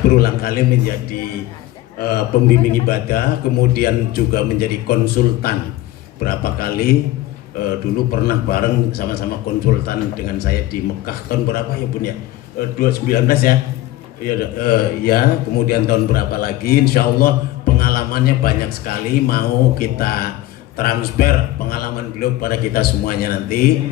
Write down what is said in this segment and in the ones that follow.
berulang kali menjadi pembimbing ibadah, kemudian juga menjadi konsultan berapa kali. Dulu pernah bareng sama-sama konsultan dengan saya di Mekah tahun berapa ya Bun ya? 2019 ya. Ya, kemudian tahun berapa lagi? Insya Allah pengalamannya banyak sekali, mau kita transfer pengalaman beliau pada kita semuanya nanti.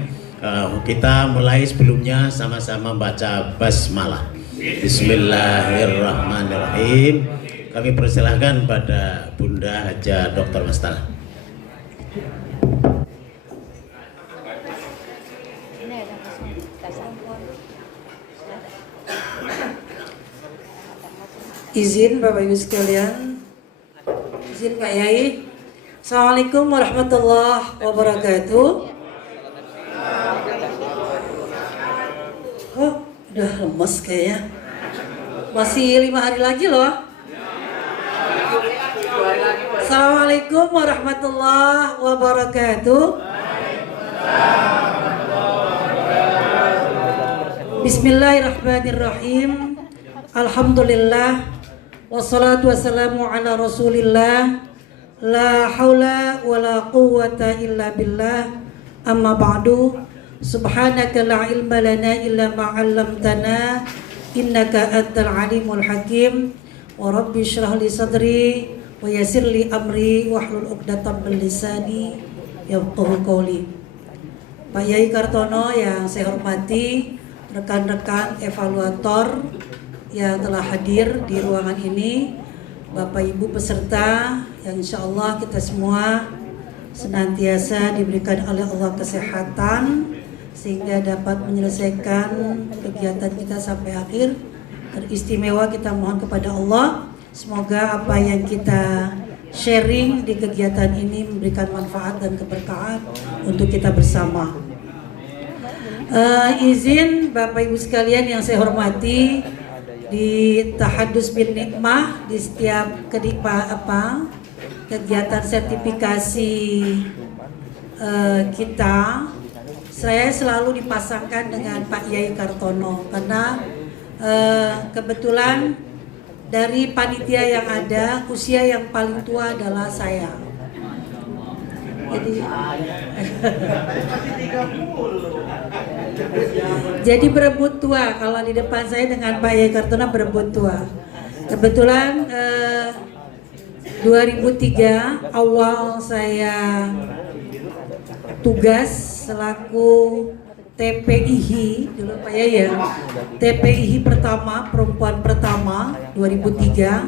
Kita mulai sebelumnya sama-sama baca basmalah. Bismillahirrahmanirrahim. Kami persilahkan pada Bunda Haja Dr. Mastal. Izin Bapak Ibu sekalian, izin Pak Yai. Assalamualaikum warahmatullahi wabarakatuh. Oh, udah lemes kayaknya. Masih 5 hari lagi loh. Assalamualaikum warahmatullahi wabarakatuh. Bismillahirrahmanirrahim. Alhamdulillah. Wassalatu wassalamu ala rasulillah. La haula wa la quwwata illa billah. Amma ba'du. Subhanaka la ilma lana illa ma 'allamtana. Innaka antal alimul hakim. Wa rabbi shrah li sadri wa yassir li amri wahlul 'uqdatam min lisani yafqahu qawli. Pak Yai Kartono yang saya hormati, rekan-rekan evaluator yang telah hadir di ruangan ini, Bapak Ibu peserta yang insya Allah kita semua senantiasa diberikan oleh Allah kesehatan sehingga dapat menyelesaikan kegiatan kita sampai akhir. Teristimewa kita mohon kepada Allah, semoga apa yang kita sharing di kegiatan ini memberikan manfaat dan keberkahan untuk kita bersama. Izin Bapak Ibu sekalian yang saya hormati, di Tahadus bin Nikmah di setiap kegiatan sertifikasi kita, saya selalu dipasangkan dengan Pak Yai Kartono karena kebetulan dari panitia yang ada usia yang paling tua adalah saya. Jadi berebut tua kalau di depan saya dengan Pak Yai Kartono berebut tua. Kebetulan 2003 awal saya tugas selaku TPIHI dulu Pak Yai ya. TPIHI pertama, perempuan pertama 2003,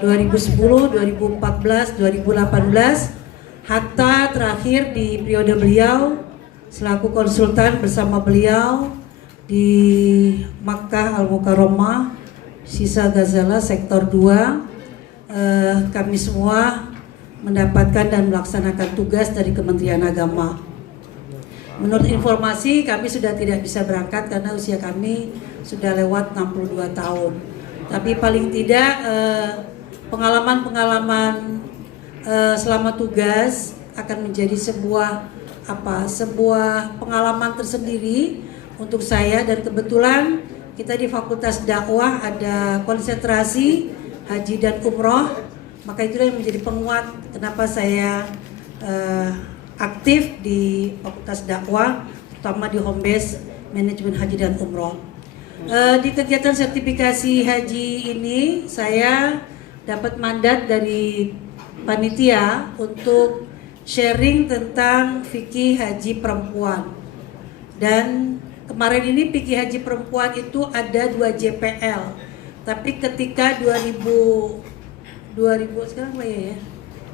2010, 2014, 2018 hatta terakhir di periode beliau selaku konsultan bersama beliau di Makkah Al-Mukarramah, Sisa Ghazala sektor 2. Kami semua mendapatkan dan melaksanakan tugas dari Kementerian Agama. Menurut informasi kami sudah tidak bisa berangkat karena usia kami sudah lewat 62 tahun. Tapi paling tidak pengalaman-pengalaman selama tugas akan menjadi sebuah pengalaman tersendiri untuk saya. Dan kebetulan kita di Fakultas Dakwah ada konsentrasi haji dan umroh, maka itulah yang menjadi penguat kenapa saya aktif di Fakultas Dakwah, terutama di home base manajemen haji dan umroh. Di kegiatan sertifikasi haji ini saya dapat mandat dari panitia untuk sharing tentang fikih haji perempuan. Dan kemarin ini fikih haji perempuan itu ada 2 JPL. Tapi ketika 2000 sekarang ya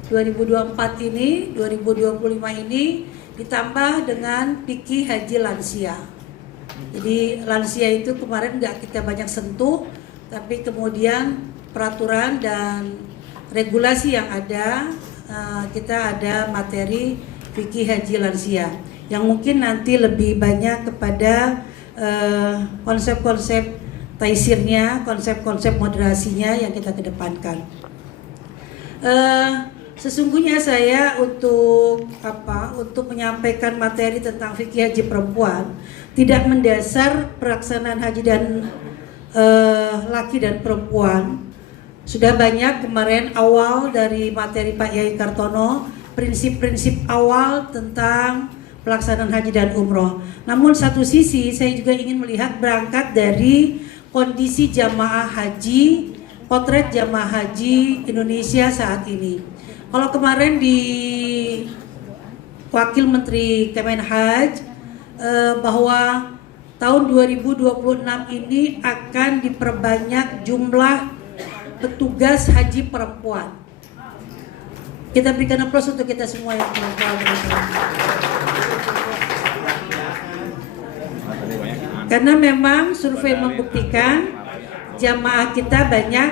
2024 ini, 2025 ini ditambah dengan fikih haji lansia. Jadi lansia itu kemarin nggak kita banyak sentuh, tapi kemudian peraturan dan regulasi yang ada, kita ada materi fikih haji lansia yang mungkin nanti lebih banyak kepada konsep-konsep taisirnya, konsep-konsep moderasinya yang kita kedepankan. Sesungguhnya saya untuk menyampaikan materi tentang fikih haji perempuan tidak mendasar pelaksanaan haji dan laki dan perempuan. Sudah banyak kemarin awal dari materi Pak Yai Kartono, prinsip-prinsip awal tentang pelaksanaan haji dan umroh. Namun satu sisi saya juga ingin melihat berangkat dari kondisi jamaah haji, potret jamaah haji Indonesia saat ini. Kalau kemarin di Wakil Menteri Kemenhaj bahwa tahun 2026 ini akan diperbanyak jumlah petugas haji perempuan. Kita berikan aplaus untuk kita semua yang perempuan. Karena memang survei membuktikan jamaah kita banyak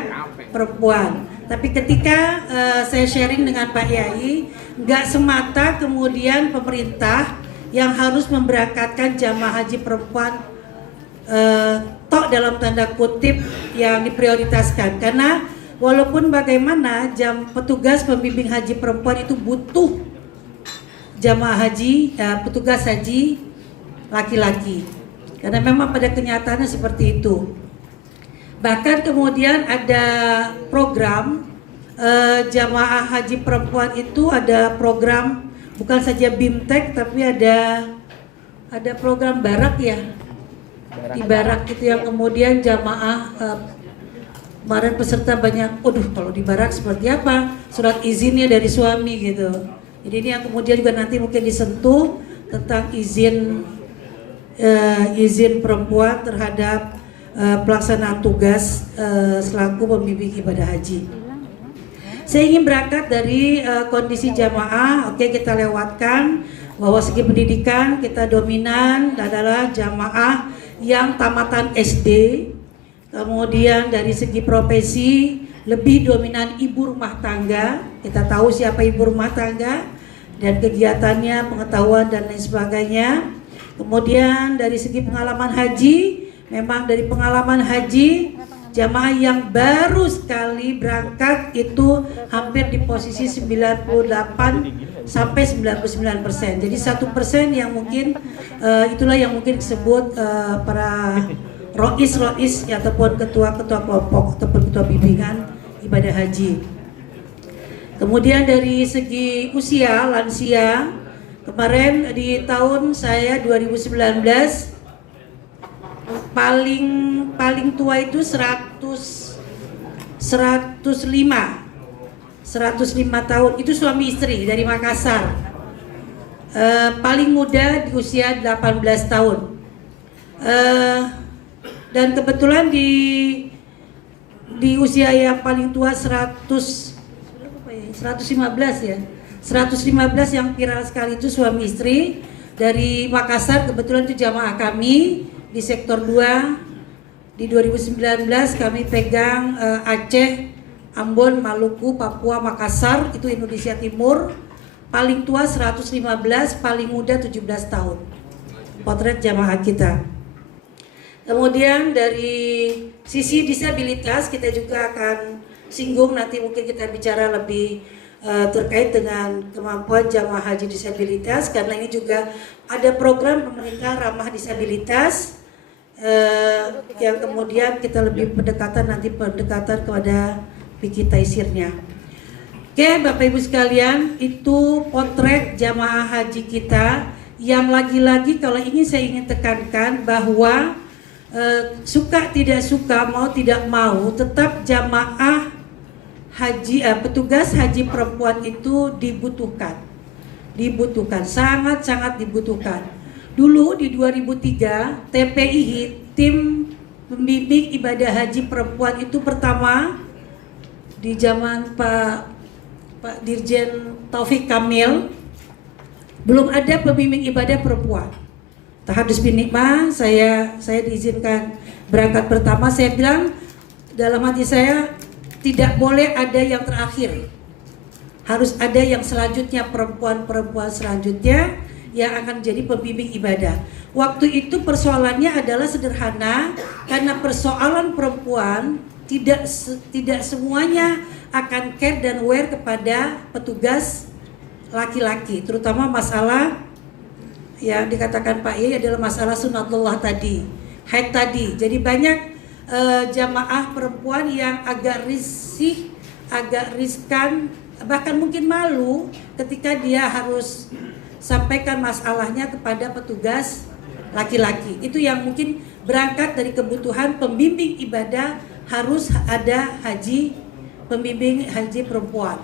perempuan. Tapi ketika saya sharing dengan Pak Yai, nggak semata kemudian pemerintah yang harus memberangkatkan jamaah haji perempuan tok dalam tanda kutip yang diprioritaskan. Karena walaupun bagaimana petugas pembimbing haji perempuan itu butuh jamaah haji, petugas haji laki-laki. Karena memang pada kenyataannya seperti itu. Bahkan kemudian ada program jamaah haji perempuan itu ada program bukan saja BIMTEK tapi ada program barak ya. Di barak itu yang kemudian jamaah kemarin peserta banyak, kalau di barak seperti apa? Surat izinnya dari suami gitu. Jadi ini yang kemudian juga nanti mungkin disentuh tentang izin perempuan terhadap pelaksanaan tugas selaku pembimbing ibadah haji. Saya ingin berangkat dari kondisi jamaah. Oke, kita lewatkan bahwa segi pendidikan kita dominan adalah jamaah yang tamatan SD. Kemudian dari segi profesi lebih dominan ibu rumah tangga. Kita tahu siapa ibu rumah tangga dan kegiatannya, pengetahuan dan lain sebagainya. Kemudian dari segi pengalaman haji, memang dari pengalaman haji jamaah yang baru sekali berangkat itu hampir di posisi 98 sampai 99%. Jadi 1% yang mungkin itulah yang mungkin disebut para rois ataupun ketua-ketua kelompok ataupun ketua bimbingan ibadah haji. Kemudian dari segi usia lansia, kemarin di tahun saya 2019 paling tua itu 105 tahun, itu suami istri dari Makassar. Paling muda di usia 18 tahun. Dan kebetulan di usia yang paling tua 115 ya. 115 yang viral sekali itu suami istri dari Makassar. Kebetulan itu jamaah kami di sektor 2 di 2019 kami pegang Aceh, Ambon, Maluku, Papua, Makassar, itu Indonesia Timur. Paling tua 115, paling muda 17 tahun. Potret jamaah kita. Kemudian dari sisi disabilitas kita juga akan singgung, nanti mungkin kita bicara lebih terkait dengan kemampuan jamaah haji disabilitas, karena ini juga ada program pemerintah ramah disabilitas yang kemudian kita lebih pendekatan kepada fikih taisirnya. Oke, Bapak Ibu sekalian, itu potret jamaah haji kita yang lagi-lagi kalau ini saya ingin tekankan bahwa suka tidak suka, mau tidak mau, tetap jamaah haji, petugas haji perempuan itu dibutuhkan, sangat-sangat dibutuhkan. Dulu di 2003 TPI, tim pembimbing ibadah haji perempuan itu pertama di zaman Pak Dirjen Taufik Kamil, belum ada pembimbing ibadah perempuan. Tahadus bin Nikmah, saya diizinkan berangkat pertama. Saya bilang dalam hati saya, tidak boleh ada yang terakhir, harus ada yang selanjutnya, perempuan-perempuan selanjutnya yang akan jadi pembimbing ibadah. Waktu itu persoalannya adalah sederhana, karena persoalan perempuan tidak semuanya akan care dan aware kepada petugas laki-laki, terutama masalah yang dikatakan Pak Yai adalah masalah sunatullah tadi, haid tadi. Jadi banyak jamaah perempuan yang agak risih, agak riskan, bahkan mungkin malu ketika dia harus sampaikan masalahnya kepada petugas laki-laki. Itu yang mungkin berangkat dari kebutuhan pembimbing ibadah, harus ada pembimbing haji perempuan.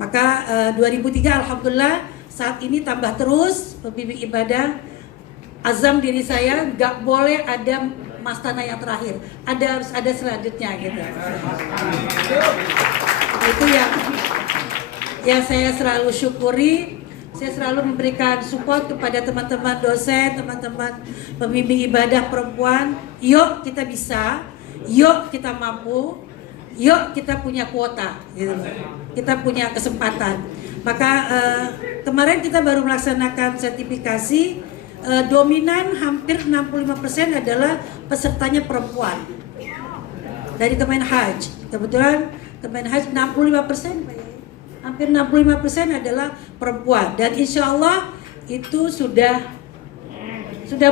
Maka 2003 alhamdulillah saat ini tambah terus pembimbing ibadah. Azam diri saya nggak boleh ada mastana yang terakhir, harus ada selanjutnya gitu. Itu yang saya selalu syukuri. Saya selalu memberikan support kepada teman-teman dosen, teman-teman pembimbing ibadah perempuan. Yuk kita bisa, yuk kita mampu, yuk kita punya kuota gitu. Kita punya kesempatan. Maka kemarin kita baru melaksanakan sertifikasi. Dominan hampir 65% adalah pesertanya perempuan dari Kemenhaj. Kebetulan Kemenhaj 65%, Pak Yai. Hampir 65% adalah perempuan, dan insya Allah itu sudah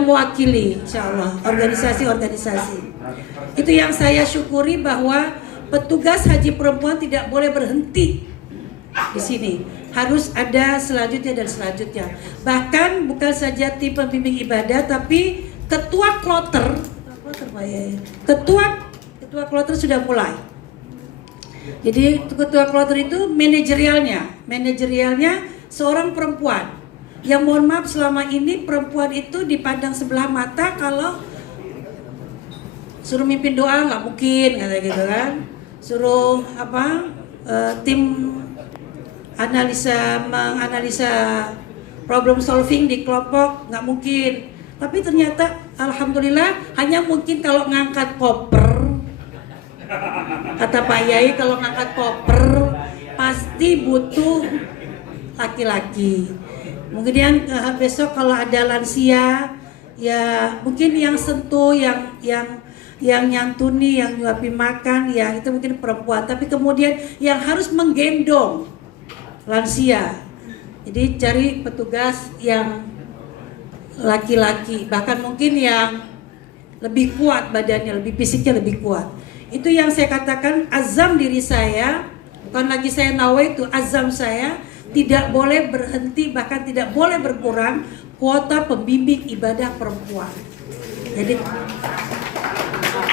mewakili insya Allah organisasi-organisasi. Itu yang saya syukuri, bahwa petugas haji perempuan tidak boleh berhenti di sini. Harus ada selanjutnya dan selanjutnya. Bahkan bukan saja tim pembimbing ibadah, tapi ketua kloter sudah mulai. Jadi ketua kloter itu manajerialnya seorang perempuan. Yang mohon maaf, selama ini perempuan itu dipandang sebelah mata, kalau suruh mimpin doa nggak mungkin, kata gitu kan. Suruh tim menganalisa problem solving di kelompok nggak mungkin. Tapi ternyata alhamdulillah hanya mungkin kalau ngangkat koper. Kata Pak Yai, kalau ngangkat koper pasti butuh laki-laki. Kemudian besok kalau ada lansia, ya mungkin yang sentuh, yang nyantuni, yang nyuapi makan, ya itu mungkin perempuan. Tapi kemudian yang harus menggendong lansia, jadi cari petugas yang laki-laki, bahkan mungkin yang lebih kuat badannya, lebih fisiknya lebih kuat. Itu yang saya katakan, azam diri saya, bukan lagi saya nawaitu, azam saya tidak boleh berhenti, bahkan tidak boleh berkurang kuota pembimbing ibadah perempuan. Jadi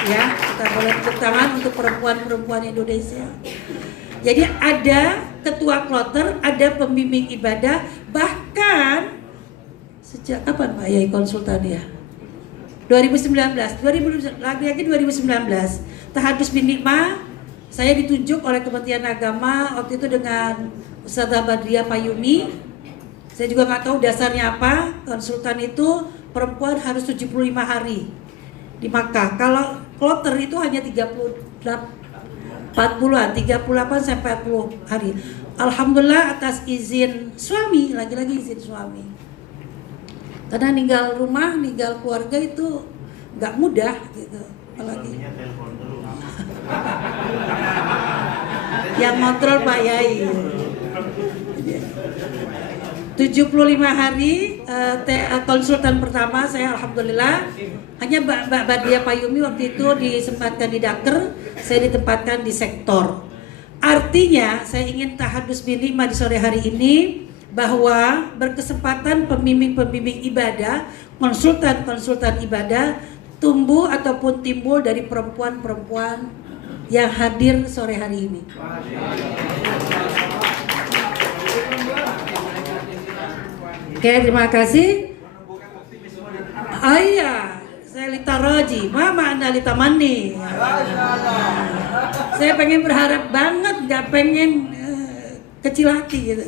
ya, kita boleh tepuk tangan untuk perempuan-perempuan Indonesia. Jadi ada ketua kloter, ada pembimbing ibadah, bahkan sejak kapan Pak Yai konsultan ya? 2019. Tahadus bin Nikmah, saya ditunjuk oleh Kementerian Agama waktu itu dengan Ustazah Badriah Payumi. Saya juga nggak tahu dasarnya apa. Konsultan itu perempuan harus 75 hari di Makkah. Kalau kloter itu hanya 38 sampai 40 hari. Alhamdulillah atas izin suami, lagi-lagi izin suami. Karena ninggal rumah, ninggal keluarga itu nggak mudah gitu. Apalagi yang kontrol Pak Yai. 75 hari konsultan pertama saya alhamdulillah, hanya Mbak Badia Payumi waktu itu disempatkan di Daker, saya ditempatkan di sektor. Artinya saya ingin tahadus bin Nikmah di sore hari ini bahwa berkesempatan pembimbing-pembimbing ibadah, konsultan-konsultan ibadah tumbuh ataupun timbul dari perempuan-perempuan yang hadir sore hari ini. Oke, terima kasih. Iya, saya Lita Roji, Mama Anda Lita Mandi. Saya pengen berharap banget, nggak pengen kecil hati gitu.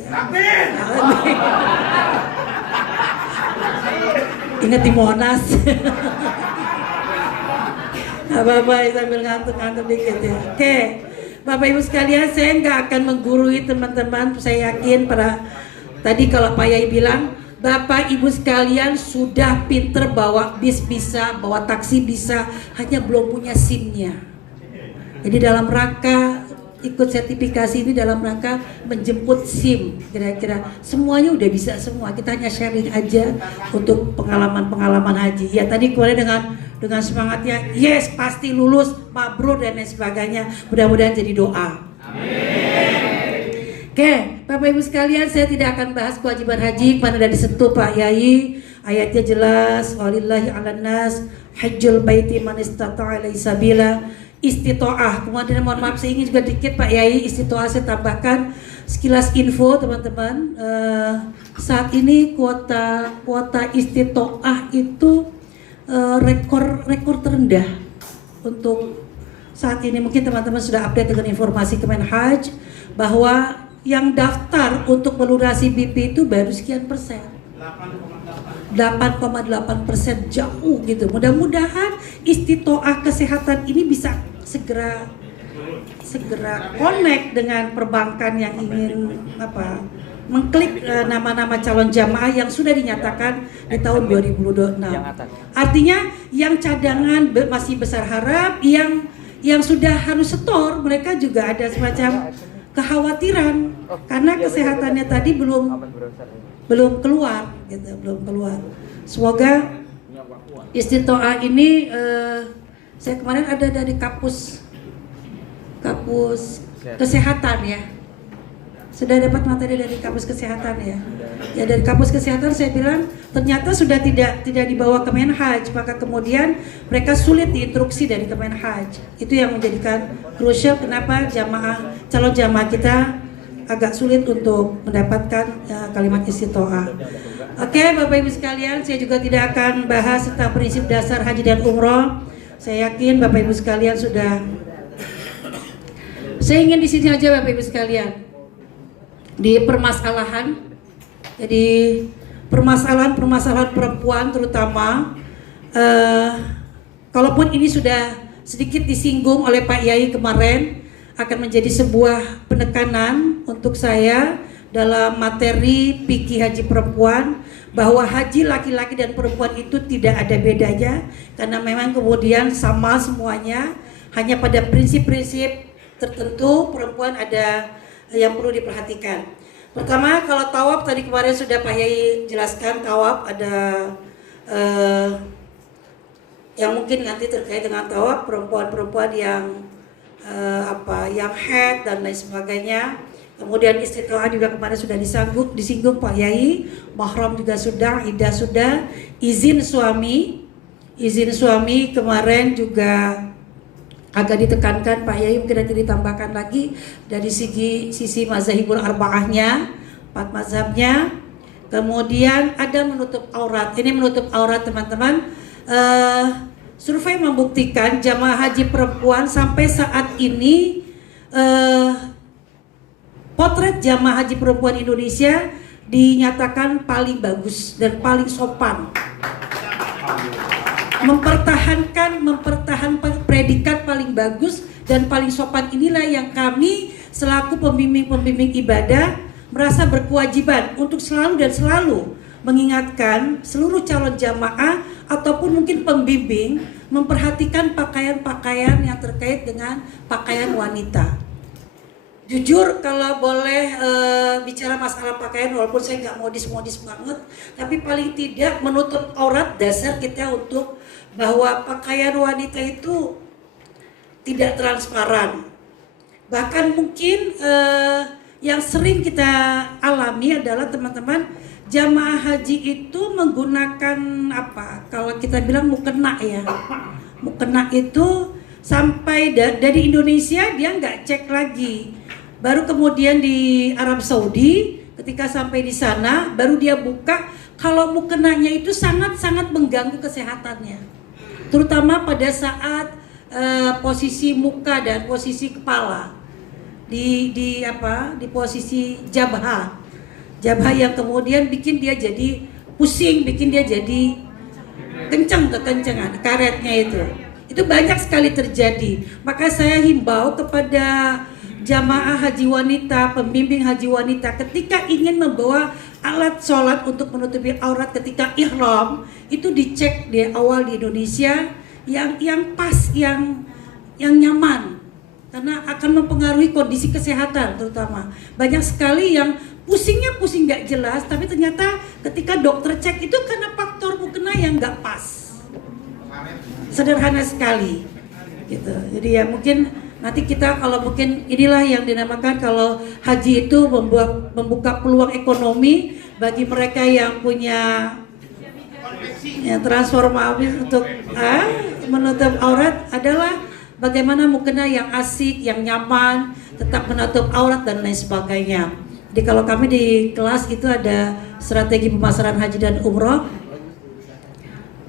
Ingat di Monas. Apa-apa sambil ngantuk-ngantuk dikit ya. Oke, Bapak Ibu sekalian, saya nggak akan menggurui teman-teman. Saya yakin tadi kalau Pak Yai bilang, Bapak Ibu sekalian sudah pinter bawa bis bisa, bawa taksi bisa, hanya belum punya SIM-nya. Jadi dalam rangka ikut sertifikasi ini dalam rangka menjemput SIM, kira-kira semuanya udah bisa semua. Kita hanya sharing aja untuk pengalaman-pengalaman haji. Ya tadi kemarin dengan dengan semangatnya, yes pasti lulus, mabrur dan lain sebagainya. Mudah-mudahan jadi doa. Oke, Bapak Ibu sekalian, saya tidak akan bahas kewajiban haji karena sudah disentuh Pak Yai. Ayatnya jelas, walillahi 'alan nas hajjul baiti man istata'a ilaihi sabila. Istitoah, kemudian mohon maaf saya ingin juga dikit Pak Yai, istitoah saya tambahkan sekilas info teman-teman. Saat ini kuota istitoah itu rekor terendah untuk saat ini. Mungkin teman-teman sudah update dengan informasi Kemenhaj bahwa yang daftar untuk melunasi BP itu baru sekian persen, 8,8%, jauh gitu. Mudah-mudahan istitoah kesehatan ini bisa segera connect dengan perbankan yang ingin mengklik nama-nama calon jamaah yang sudah dinyatakan di tahun 2026. Artinya yang cadangan masih besar harap, yang sudah harus setor mereka juga ada semacam kekhawatiran karena kesehatannya tadi belum keluar gitu, belum keluar. Semoga istitoah ini saya kemarin ada dari kapus kesehatan ya. Sudah dapat materi dari kapus kesehatan ya. Ya dari kapus kesehatan saya bilang ternyata sudah tidak dibawa Kemenhaj, maka kemudian mereka sulit diinstruksi dari Kemenhaj. Itu yang menjadikan krusial kenapa calon jamaah kita agak sulit untuk mendapatkan kalimat istitoah. Oke, Bapak Ibu sekalian, saya juga tidak akan bahas tentang prinsip dasar haji dan umroh. Saya yakin Bapak Ibu sekalian sudah. Saya ingin di sini aja Bapak Ibu sekalian di permasalahan. Jadi permasalahan perempuan terutama, kalaupun ini sudah sedikit disinggung oleh Pak Yai kemarin, akan menjadi sebuah penekanan untuk saya dalam materi fikih haji perempuan, bahwa haji laki-laki dan perempuan itu tidak ada bedanya, karena memang kemudian sama semuanya, hanya pada prinsip-prinsip tertentu perempuan ada yang perlu diperhatikan. Pertama, kalau tawaf tadi kemarin sudah Pak Yai jelaskan, tawaf ada yang mungkin nanti terkait dengan tawaf perempuan-perempuan yang yang haid dan lain sebagainya. Kemudian istitoah juga kemarin sudah disinggung Pak Yai, mahram juga sudah, iddah sudah, izin suami kemarin juga agak ditekankan Pak Yai, mungkin nanti ditambahkan lagi dari sisi mazhabul arba'ahnya, 4 mazhabnya. Kemudian ada menutup aurat. Ini menutup aurat teman-teman. Survei membuktikan jamaah haji perempuan sampai saat ini potret jamaah haji perempuan Indonesia dinyatakan paling bagus dan paling sopan. Mempertahankan predikat paling bagus dan paling sopan inilah yang kami selaku pembimbing ibadah merasa berkewajiban untuk selalu mengingatkan seluruh calon jamaah ataupun mungkin pembimbing memperhatikan pakaian-pakaian yang terkait dengan pakaian wanita. Jujur kalau boleh bicara masalah pakaian, walaupun saya nggak modis banget, tapi paling tidak menutup aurat dasar kita untuk bahwa pakaian wanita itu tidak transparan. Bahkan mungkin yang sering kita alami adalah teman-teman jamaah haji itu menggunakan kalau kita bilang mukena ya. Mukena itu sampai dari Indonesia dia nggak cek lagi. Baru kemudian di Arab Saudi ketika sampai di sana baru dia buka kalau mukenanya itu sangat-sangat mengganggu kesehatannya. Terutama pada saat posisi muka dan posisi kepala. Di posisi jabha yang kemudian bikin dia jadi pusing, bikin dia jadi kekencangan karetnya itu banyak sekali terjadi. Maka saya himbau kepada jamaah haji wanita, pembimbing haji wanita, ketika ingin membawa alat sholat untuk menutupi aurat ketika ihram, itu dicek di awal di Indonesia yang pas, yang nyaman, karena akan mempengaruhi kondisi kesehatan terutama. Banyak sekali yang pusing nggak jelas, tapi ternyata ketika dokter cek itu karena faktor mukena yang nggak pas. sederhana sekali gitu. Jadi ya mungkin nanti kita kalau mungkin inilah yang dinamakan kalau haji itu membuka peluang ekonomi bagi mereka yang punya ya, transformasi untuk menutup aurat adalah bagaimana mukena yang asik, yang nyaman, tetap menutup aurat dan lain sebagainya. Jadi kalau kami di kelas itu ada strategi pemasaran haji dan umroh.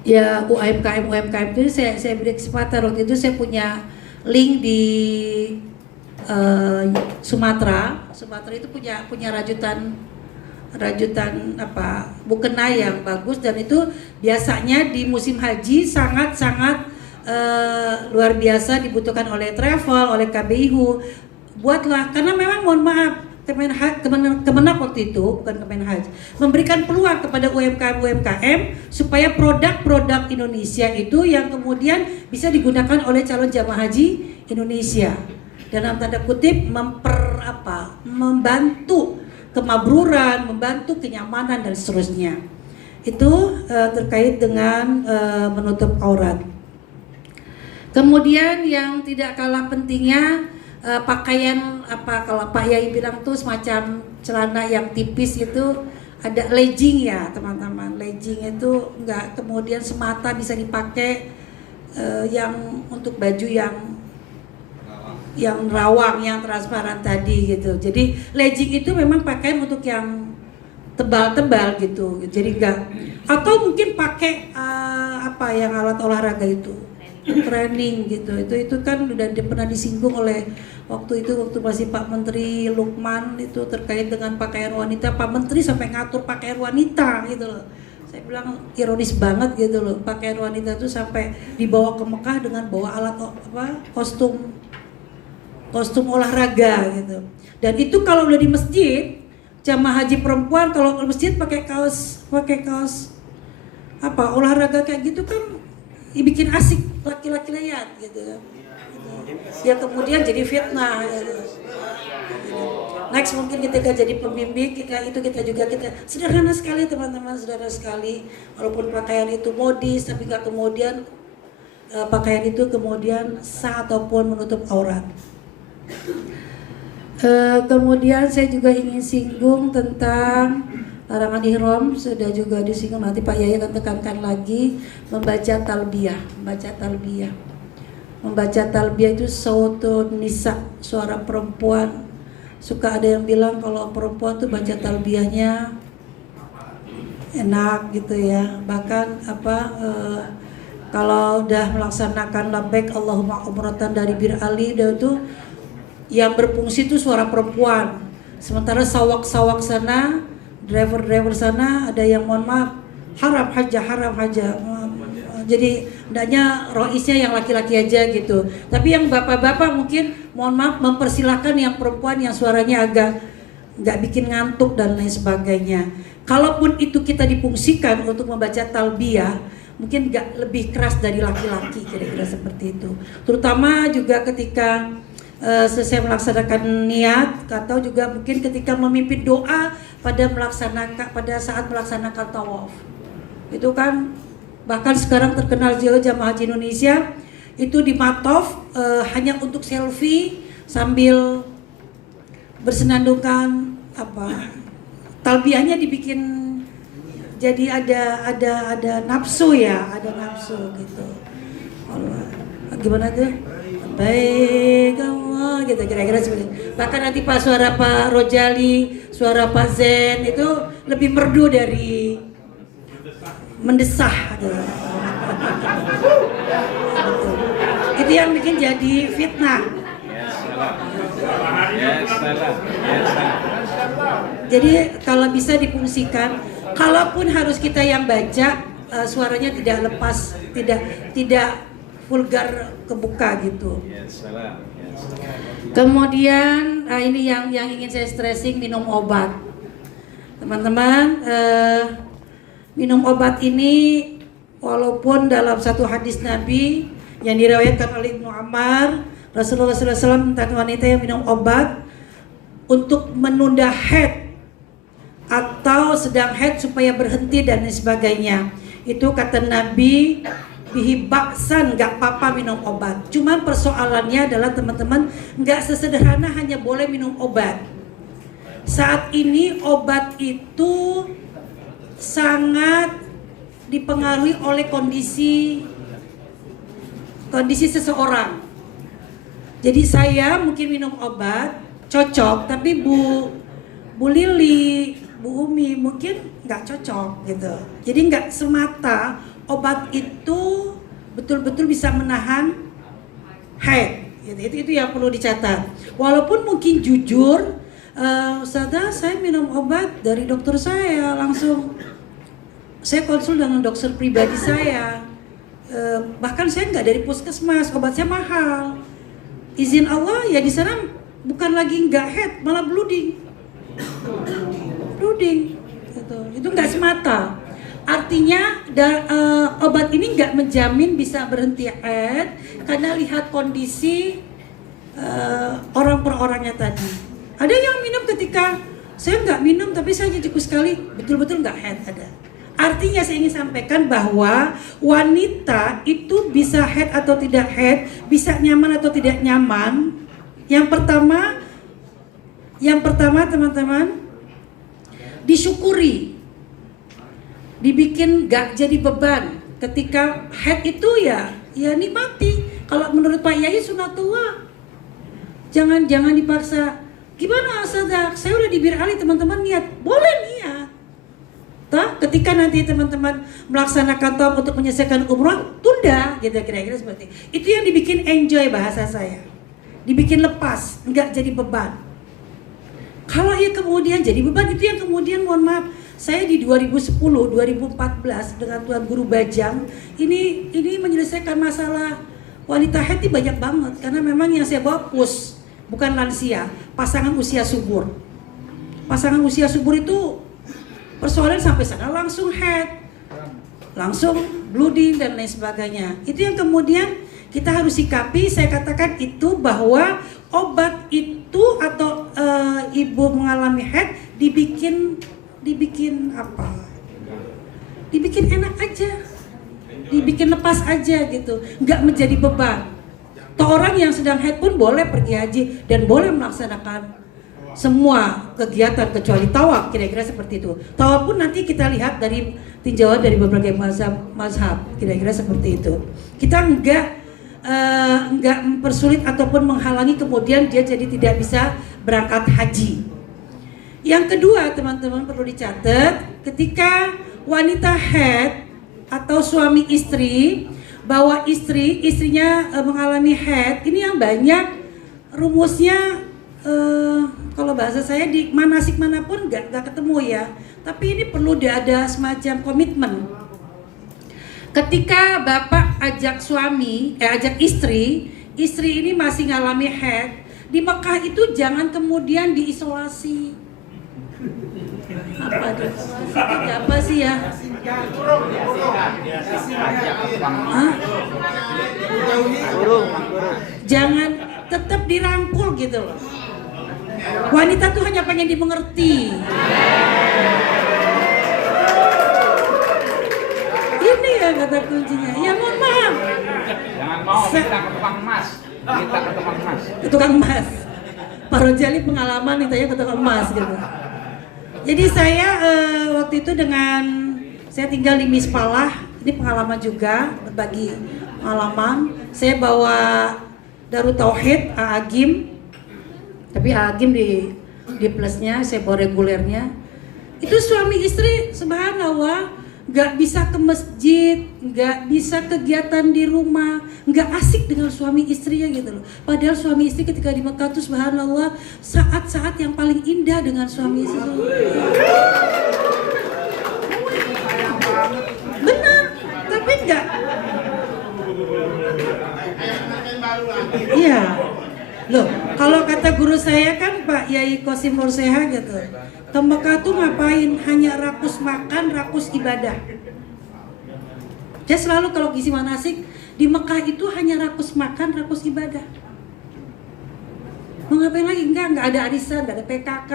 Ya UMKM itu saya beri kesempatan waktu itu saya punya link di Sumatera itu punya rajutan apa mukena yang bagus dan itu biasanya di musim haji sangat luar biasa dibutuhkan oleh travel, oleh KBIHU. Buatlah karena memang mohon maaf Kemenhub waktu itu, bukan Kemenhaj, memberikan peluang kepada UMKM supaya produk-produk Indonesia itu yang kemudian bisa digunakan oleh calon jamaah haji Indonesia. Dalam tanda kutip membantu kemabruran, membantu kenyamanan dan seterusnya. Itu terkait dengan menutup aurat. Kemudian yang tidak kalah pentingnya pakaian kalau Pak Yai bilang tuh semacam celana yang tipis itu ada legging ya teman-teman. Legging itu enggak kemudian semata bisa dipakai yang untuk baju yang rawang, yang transparan tadi gitu. Jadi legging itu memang pakaian untuk yang tebal-tebal gitu. Jadi enggak atau mungkin pakai yang alat olahraga itu training gitu. Itu kan udah pernah disinggung oleh waktu masih Pak Menteri Lukman itu terkait dengan pakaian wanita. Pak Menteri sampai ngatur pakaian wanita gitu loh. Saya bilang ironis banget gitu loh. Pakaian wanita itu sampai dibawa ke Mekah dengan bawa alat kostum olahraga gitu. Dan itu kalau udah di masjid, jamaah haji perempuan kalau ke masjid pakai kaos olahraga kayak gitu kan bikin asik laki-laki lihat gitu ya. Ya kemudian jadi fitnah gitu. Next mungkin ketika jadi pembimbing kita juga sederhana sekali teman-teman, sederhana sekali walaupun pakaian itu modis tapi gak kemudian pakaian itu kemudian sah ataupun menutup aurat. Kemudian saya juga ingin singgung tentang larangan ihram, sudah juga disinggung, nanti Pak Yaya akan tekankan lagi membaca talbiyah. Membaca talbiyah itu sautun nisa, suara perempuan. Suka ada yang bilang kalau perempuan tuh baca talbiyahnya enak gitu ya. Bahkan kalau udah melaksanakan labbaik Allahumma umratan dari Bir Ali itu yang berfungsi itu suara perempuan. Sementara sawak-sawak sana, driver sana ada yang mohon maaf haram haja. Jadi hendaknya roisnya yang laki-laki aja gitu. Tapi yang bapak-bapak mungkin mohon maaf mempersilahkan yang perempuan yang suaranya agak nggak bikin ngantuk dan lain sebagainya. Kalaupun itu kita difungsikan untuk membaca talbiyah, mungkin nggak lebih keras dari laki-laki, kira-kira seperti itu. Terutama juga ketika selesai melaksanakan niat atau juga mungkin ketika memimpin doa pada saat melaksanakan tawaf. Itu kan bahkan sekarang terkenal juga jamaah haji Indonesia itu di Matov hanya untuk selfie sambil bersenandungkan talbiyahnya dibikin jadi ada nafsu ya, ada nafsu gitu. Allah, gimana tuh? Baik Allah gitu kira-kira seperti itu. Bahkan nanti suara Pak Rojali, suara Pak Zen itu lebih merdu dari mendesah gitu. Itu yang bikin jadi fitnah. Jadi kalau bisa difungsikan, kalaupun harus kita yang baca, suaranya tidak lepas, tidak vulgar kebuka gitu. Kemudian ini yang ingin saya stressing, minum obat. Teman-teman, minum obat ini walaupun dalam satu hadis Nabi yang diriwayatkan oleh Ibnu Ammar, Rasulullah SAW tentang wanita yang minum obat untuk menunda haid atau sedang haid supaya berhenti dan sebagainya. Itu kata Nabi, bihi baksan, nggak apa-apa minum obat. Cuman persoalannya adalah teman-teman, nggak sesederhana hanya boleh minum obat. Saat ini obat itu sangat dipengaruhi oleh kondisi seseorang. Jadi saya mungkin minum obat cocok, tapi Bu Lili, Bu Umi mungkin nggak cocok gitu. Jadi nggak semata obat itu betul-betul bisa menahan haid. Gitu. Itu yang perlu dicatat. Walaupun mungkin jujur, Ustazah, saya minum obat dari dokter saya langsung. Saya konsul dengan dokter pribadi saya. Bahkan saya nggak dari puskesmas, obat saya mahal. Izin Allah ya di sana bukan lagi nggak haid, malah blooding gitu. Itu nggak semata. Artinya obat ini nggak menjamin bisa berhenti haid karena lihat kondisi orang per orangnya tadi. Ada yang minum ketika saya nggak minum tapi saya cukup sekali betul-betul nggak haid ada. Artinya saya ingin sampaikan bahwa wanita itu bisa haid atau tidak haid, bisa nyaman atau tidak nyaman. Yang pertama teman-teman, disyukuri, dibikin gak jadi beban. Ketika haid itu ya nikmati. Kalau menurut Pak Yai sunatullah, jangan dipaksa. Gimana Ustazah? Saya udah di Bir Ali, teman-teman niat, boleh niat. Ketika nanti teman-teman melaksanakan tawaf untuk menyelesaikan umrah, tunda, gitu kira-kira seperti itu. Yang dibikin enjoy bahasa saya, dibikin lepas, nggak jadi beban. Kalau ya kemudian jadi beban, itu yang kemudian mohon maaf, saya di 2010, 2014 dengan Tuan Guru Bajang ini menyelesaikan masalah wanita haid banyak banget, karena memang yang saya bawa bukan lansia, pasangan usia subur. Pasangan usia subur itu persoalan sampai sana langsung haid, langsung blooding dan lain sebagainya. Itu yang kemudian kita harus sikapi. Saya katakan itu bahwa obat itu atau ibu mengalami haid dibikin apa? Dibikin enak aja, dibikin lepas aja gitu, nggak menjadi beban. Orang yang sedang haid pun boleh pergi haji dan boleh melaksanakan semua kegiatan kecuali tawaf, kira-kira seperti itu. Tawaf pun nanti kita lihat dari tinjauan dari berbagai mazhab, kira-kira seperti itu. Kita enggak mempersulit ataupun menghalangi kemudian dia jadi tidak bisa berangkat haji. Yang kedua teman-teman perlu dicatat, ketika wanita haid atau suami istri, bahwa istrinya mengalami haid, ini yang banyak rumusnya. Kalau bahasa saya di manasik manapun nggak ketemu ya, tapi ini perlu ada semacam komitmen. Ketika bapak ajak istri ini masih ngalami haid di Mekah, itu jangan kemudian diisolasi. Apa sih ya? Jangan, tetap dirangkul gitu loh. Wanita tuh hanya pengen dimengerti. Ini ya kata kuncinya. Ya mohon maaf. Jangan mau minta ke tukang emas. Ke tukang emas. Pak Rojali pengalaman ditanya ke tukang emas gitu. Jadi saya waktu itu saya tinggal di Mispalah. Ini pengalaman juga, berbagi pengalaman. Saya bawa Darut Tauhid Agim. Tapi Agim di plusnya, saya bawa regulernya. Itu suami istri subhanallah gak bisa ke masjid, gak bisa kegiatan di rumah, gak asik dengan suami istrinya gitu loh. Padahal suami istri ketika di Mekah tuh subhanallah saat-saat yang paling indah dengan suami istri. Benar, tapi enggak. Iya. Loh, kalau kata guru saya kan Pak Yai Qasim Nurseha gitu, ke Mekah tuh ngapain? Hanya rakus makan, rakus ibadah. Dia selalu kalau ngisi manasik di Mekah itu hanya rakus makan, rakus ibadah. Mau ngapain lagi? Enggak ada arisan, enggak ada PKK,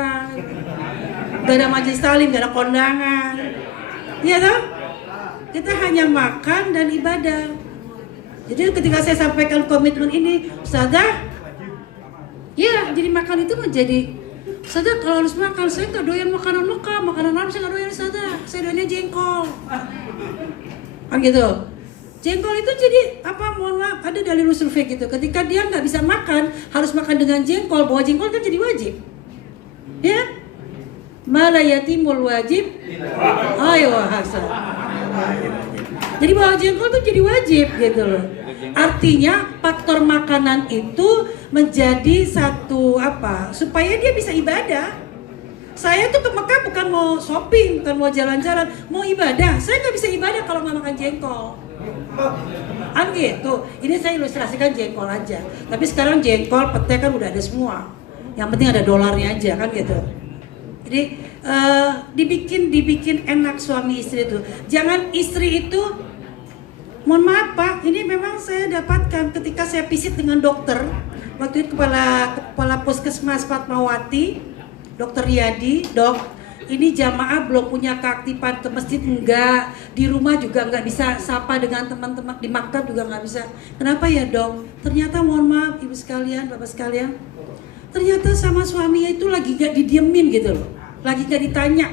enggak ada majelis talim, enggak ada kondangan. Iya toh? Kita hanya makan dan ibadah. Jadi ketika saya sampaikan komitmen ini, Ustazah, ya jadi makan itu menjadi, Ustazah kalau harus makan, saya nggak doyan makanan Mekah, makanan Arab saya nggak doyan Ustazah, saya doyannya jengkol. Kan gitu. Jengkol itu jadi apa, mohon maaf, ada dalil usul fiqh gitu. Ketika dia nggak bisa makan, harus makan dengan jengkol, bahwa jengkol kan jadi wajib. Ya? Mala yatimul wajib. Ayo Hasan. Jadi bahwa jengkol itu jadi wajib gitu loh. Artinya faktor makanan itu menjadi satu apa? Supaya dia bisa ibadah. Saya tuh ke Mekah bukan mau shopping, bukan mau jalan-jalan, mau ibadah. Saya nggak bisa ibadah kalau nggak makan jengkol. Kan gitu. Ini saya ilustrasikan jengkol aja. Tapi sekarang jengkol, pete kan udah ada semua. Yang penting ada dolarnya aja kan gitu. Jadi dibikin enak suami istri itu. Jangan istri itu, mohon maaf Pak, ini memang saya dapatkan ketika saya visit dengan dokter. Waktu itu kepala puskesmas Fatmawati, Dokter Riyadi, dok, ini jamaah belum punya keaktifan ke masjid, enggak, di rumah juga enggak bisa sapa dengan teman-teman, di maktab juga enggak bisa. Kenapa ya dok? Ternyata mohon maaf ibu sekalian, bapak sekalian, ternyata sama suaminya itu lagi gak didiemin gitu loh, lagi gak ditanya.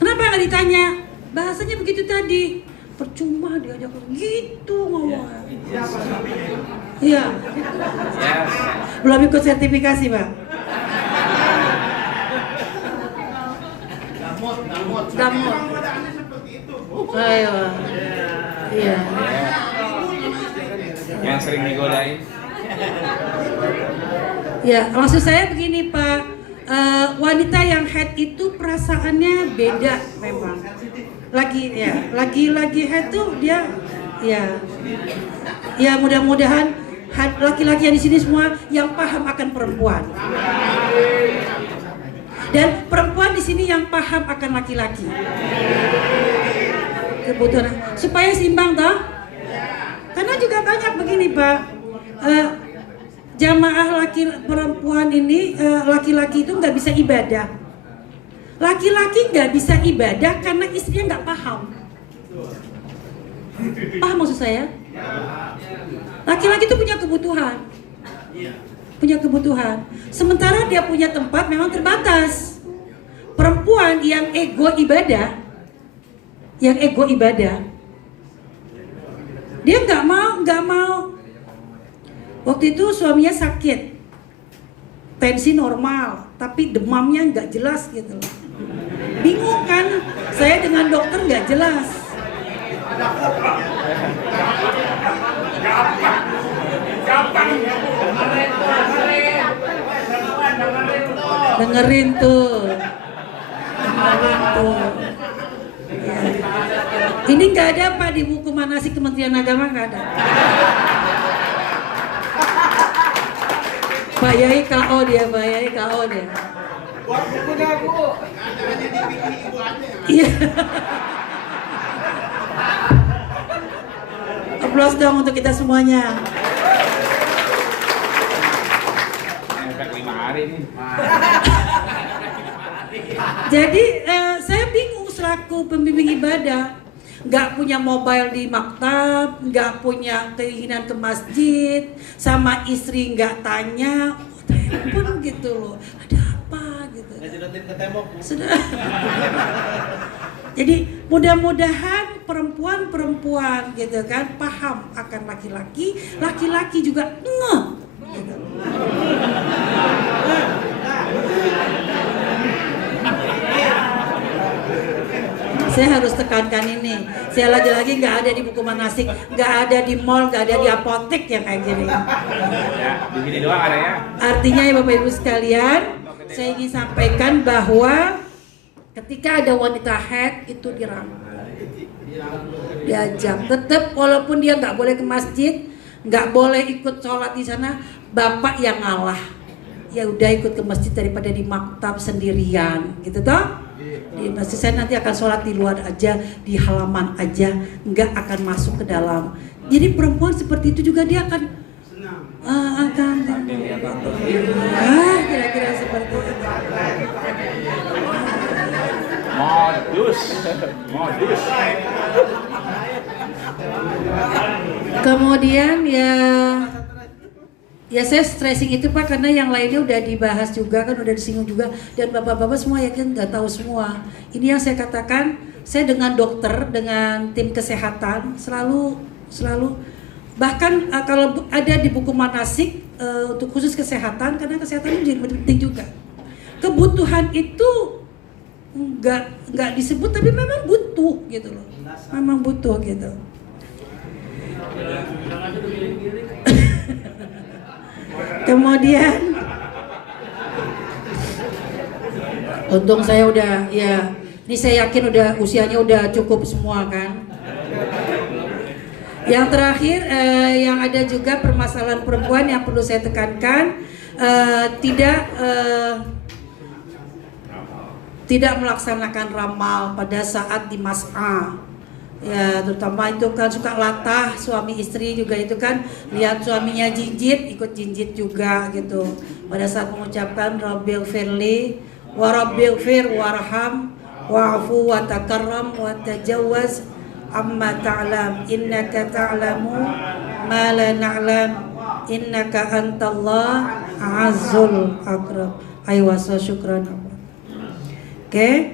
Kenapa gak ditanya? Bahasanya begitu tadi, percuma diajak gitu ngomongnya. Iya. Belum ikut sertifikasi Pak. Damut. Ayo. Iya. Yang sering digodain. Ya, maksud saya begini Pak, wanita yang head itu perasaannya beda memang. Lagi head tuh dia, ya mudah-mudahan laki-laki yang di sini semua yang paham akan perempuan. Dan perempuan di sini yang paham akan laki-laki. Kebutuhan supaya seimbang toh. Karena juga banyak begini Pak, jamaah perempuan ini, laki-laki itu nggak bisa ibadah. Laki-laki nggak bisa ibadah karena istrinya nggak paham. Paham maksud saya? Laki-laki itu punya kebutuhan. Sementara dia punya tempat memang terbatas. Perempuan yang ego ibadah, dia nggak mau. Waktu itu suaminya sakit, tensi normal, tapi demamnya nggak jelas gitu loh. Bingung kan? Saya dengan dokter nggak jelas. Dengerin tuh. Ya. Ini nggak ada Pak di buku manasik Kementerian Agama, nggak ada. Pak Yai KO dia. Buat bukunya Bu. Iya. Aplaus dong untuk kita semuanya. Efek 5 hari nih. Jadi saya bingung selaku pembimbing ibadah, nggak punya mobile di maktab, nggak punya keinginan ke masjid, sama istri nggak tanya, telepon gitu loh, ada apa gitu. Sudah. Jadi mudah-mudahan perempuan gitu kan paham akan laki-laki, laki-laki juga ngeh. Gitu. Saya harus tekankan ini. Saya lagi-lagi nggak ada di buku manasik, nggak ada di mall, nggak ada di apotek yang kayak gini. Ya, di sini doang ada ya. Artinya ya Bapak Ibu sekalian, saya ingin sampaikan bahwa ketika ada wanita haid itu dirangkul, diajak. Tetap walaupun dia nggak boleh ke masjid, nggak boleh ikut sholat di sana, bapak yang ngalah. Ya udah ikut ke masjid daripada di maktab sendirian, gitu toh. Di masjid saya nanti akan sholat di luar aja, di halaman aja, nggak akan masuk ke dalam. Jadi perempuan seperti itu juga dia akan kira-kira seperti itu. Modus. Kemudian ya saya stressing itu Pak karena yang lainnya udah dibahas juga kan, udah disinggung juga, dan bapak-bapak semua yakin udah tahu semua. Ini yang saya katakan, saya dengan dokter, dengan tim kesehatan selalu bahkan kalau ada di buku manasik untuk khusus kesehatan, karena kesehatan itu jadi penting juga. Kebutuhan itu nggak disebut tapi memang butuh gitu loh, memang butuh gitu. Kemudian untung saya udah ya, ini saya yakin udah usianya udah cukup semua kan. Yang terakhir yang ada juga permasalahan perempuan yang perlu saya tekankan, tidak melaksanakan ramal pada saat di mas'a. Ya, terutama itu kan suka latah suami istri juga, itu kan lihat suaminya jinjit ikut jinjit juga gitu pada saat mengucapkan Rabbil firli wa rabbil fir warham wa'fu wa takarram wa tajawaz amma ta'lam innaka ta'lamu ma la na'lam innaka antallah azul akram. Ayo syukran. Oke.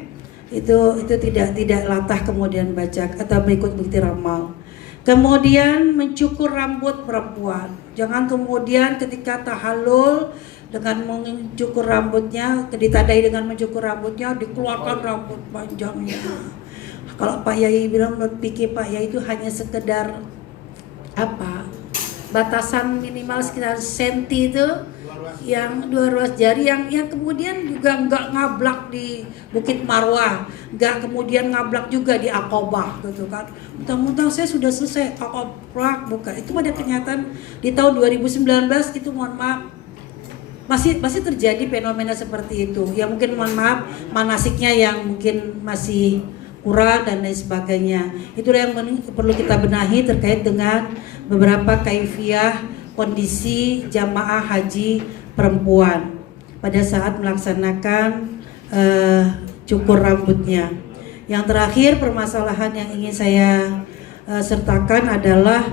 Itu tidak latah kemudian baca atau berikut bukti ramal. Kemudian mencukur rambut perempuan. Jangan kemudian ketika tahallul dengan mencukur rambutnya, ditandai dengan mencukur rambutnya, dikeluarkan rambut panjangnya. Kalau Pak Yai bilang, menurut pikir Pak Yai itu hanya sekedar batasan minimal sekitar senti itu, yang 2 ruas jari, yang kemudian juga nggak ngablak di Bukit Marwah, nggak kemudian ngablak juga di Aqobah gitu kan. Mentang-mentang saya sudah selesai Aqobah, bukan. Itu pada kenyataan di tahun 2019 itu, mohon maaf, masih terjadi fenomena seperti itu. Ya mungkin mohon maaf manasiknya yang mungkin masih kurang dan lain sebagainya. Itulah yang perlu kita benahi terkait dengan beberapa kaifiah kondisi jamaah haji perempuan pada saat melaksanakan cukur rambutnya. Yang terakhir permasalahan yang ingin saya sertakan adalah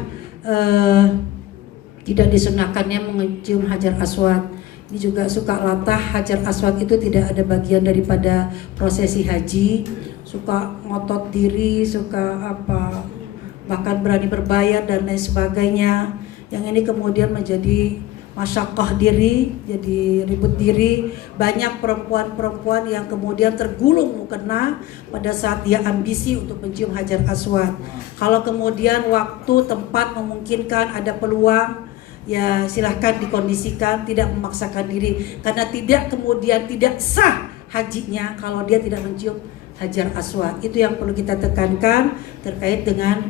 tidak disunahkannya mencium hajar aswad. Ini juga suka latah, hajar aswad itu tidak ada bagian daripada prosesi haji, suka ngotot diri, suka bahkan berani berbayar dan lain sebagainya. Yang ini kemudian menjadi masyaqqah diri, jadi ribut diri. Banyak perempuan-perempuan yang kemudian tergulung mukena pada saat dia ambisi untuk mencium hajar aswad. Kalau kemudian waktu, tempat memungkinkan, ada peluang, ya silahkan dikondisikan, tidak memaksakan diri. Karena tidak sah hajinya kalau dia tidak mencium hajar aswad. Itu yang perlu kita tekankan terkait dengan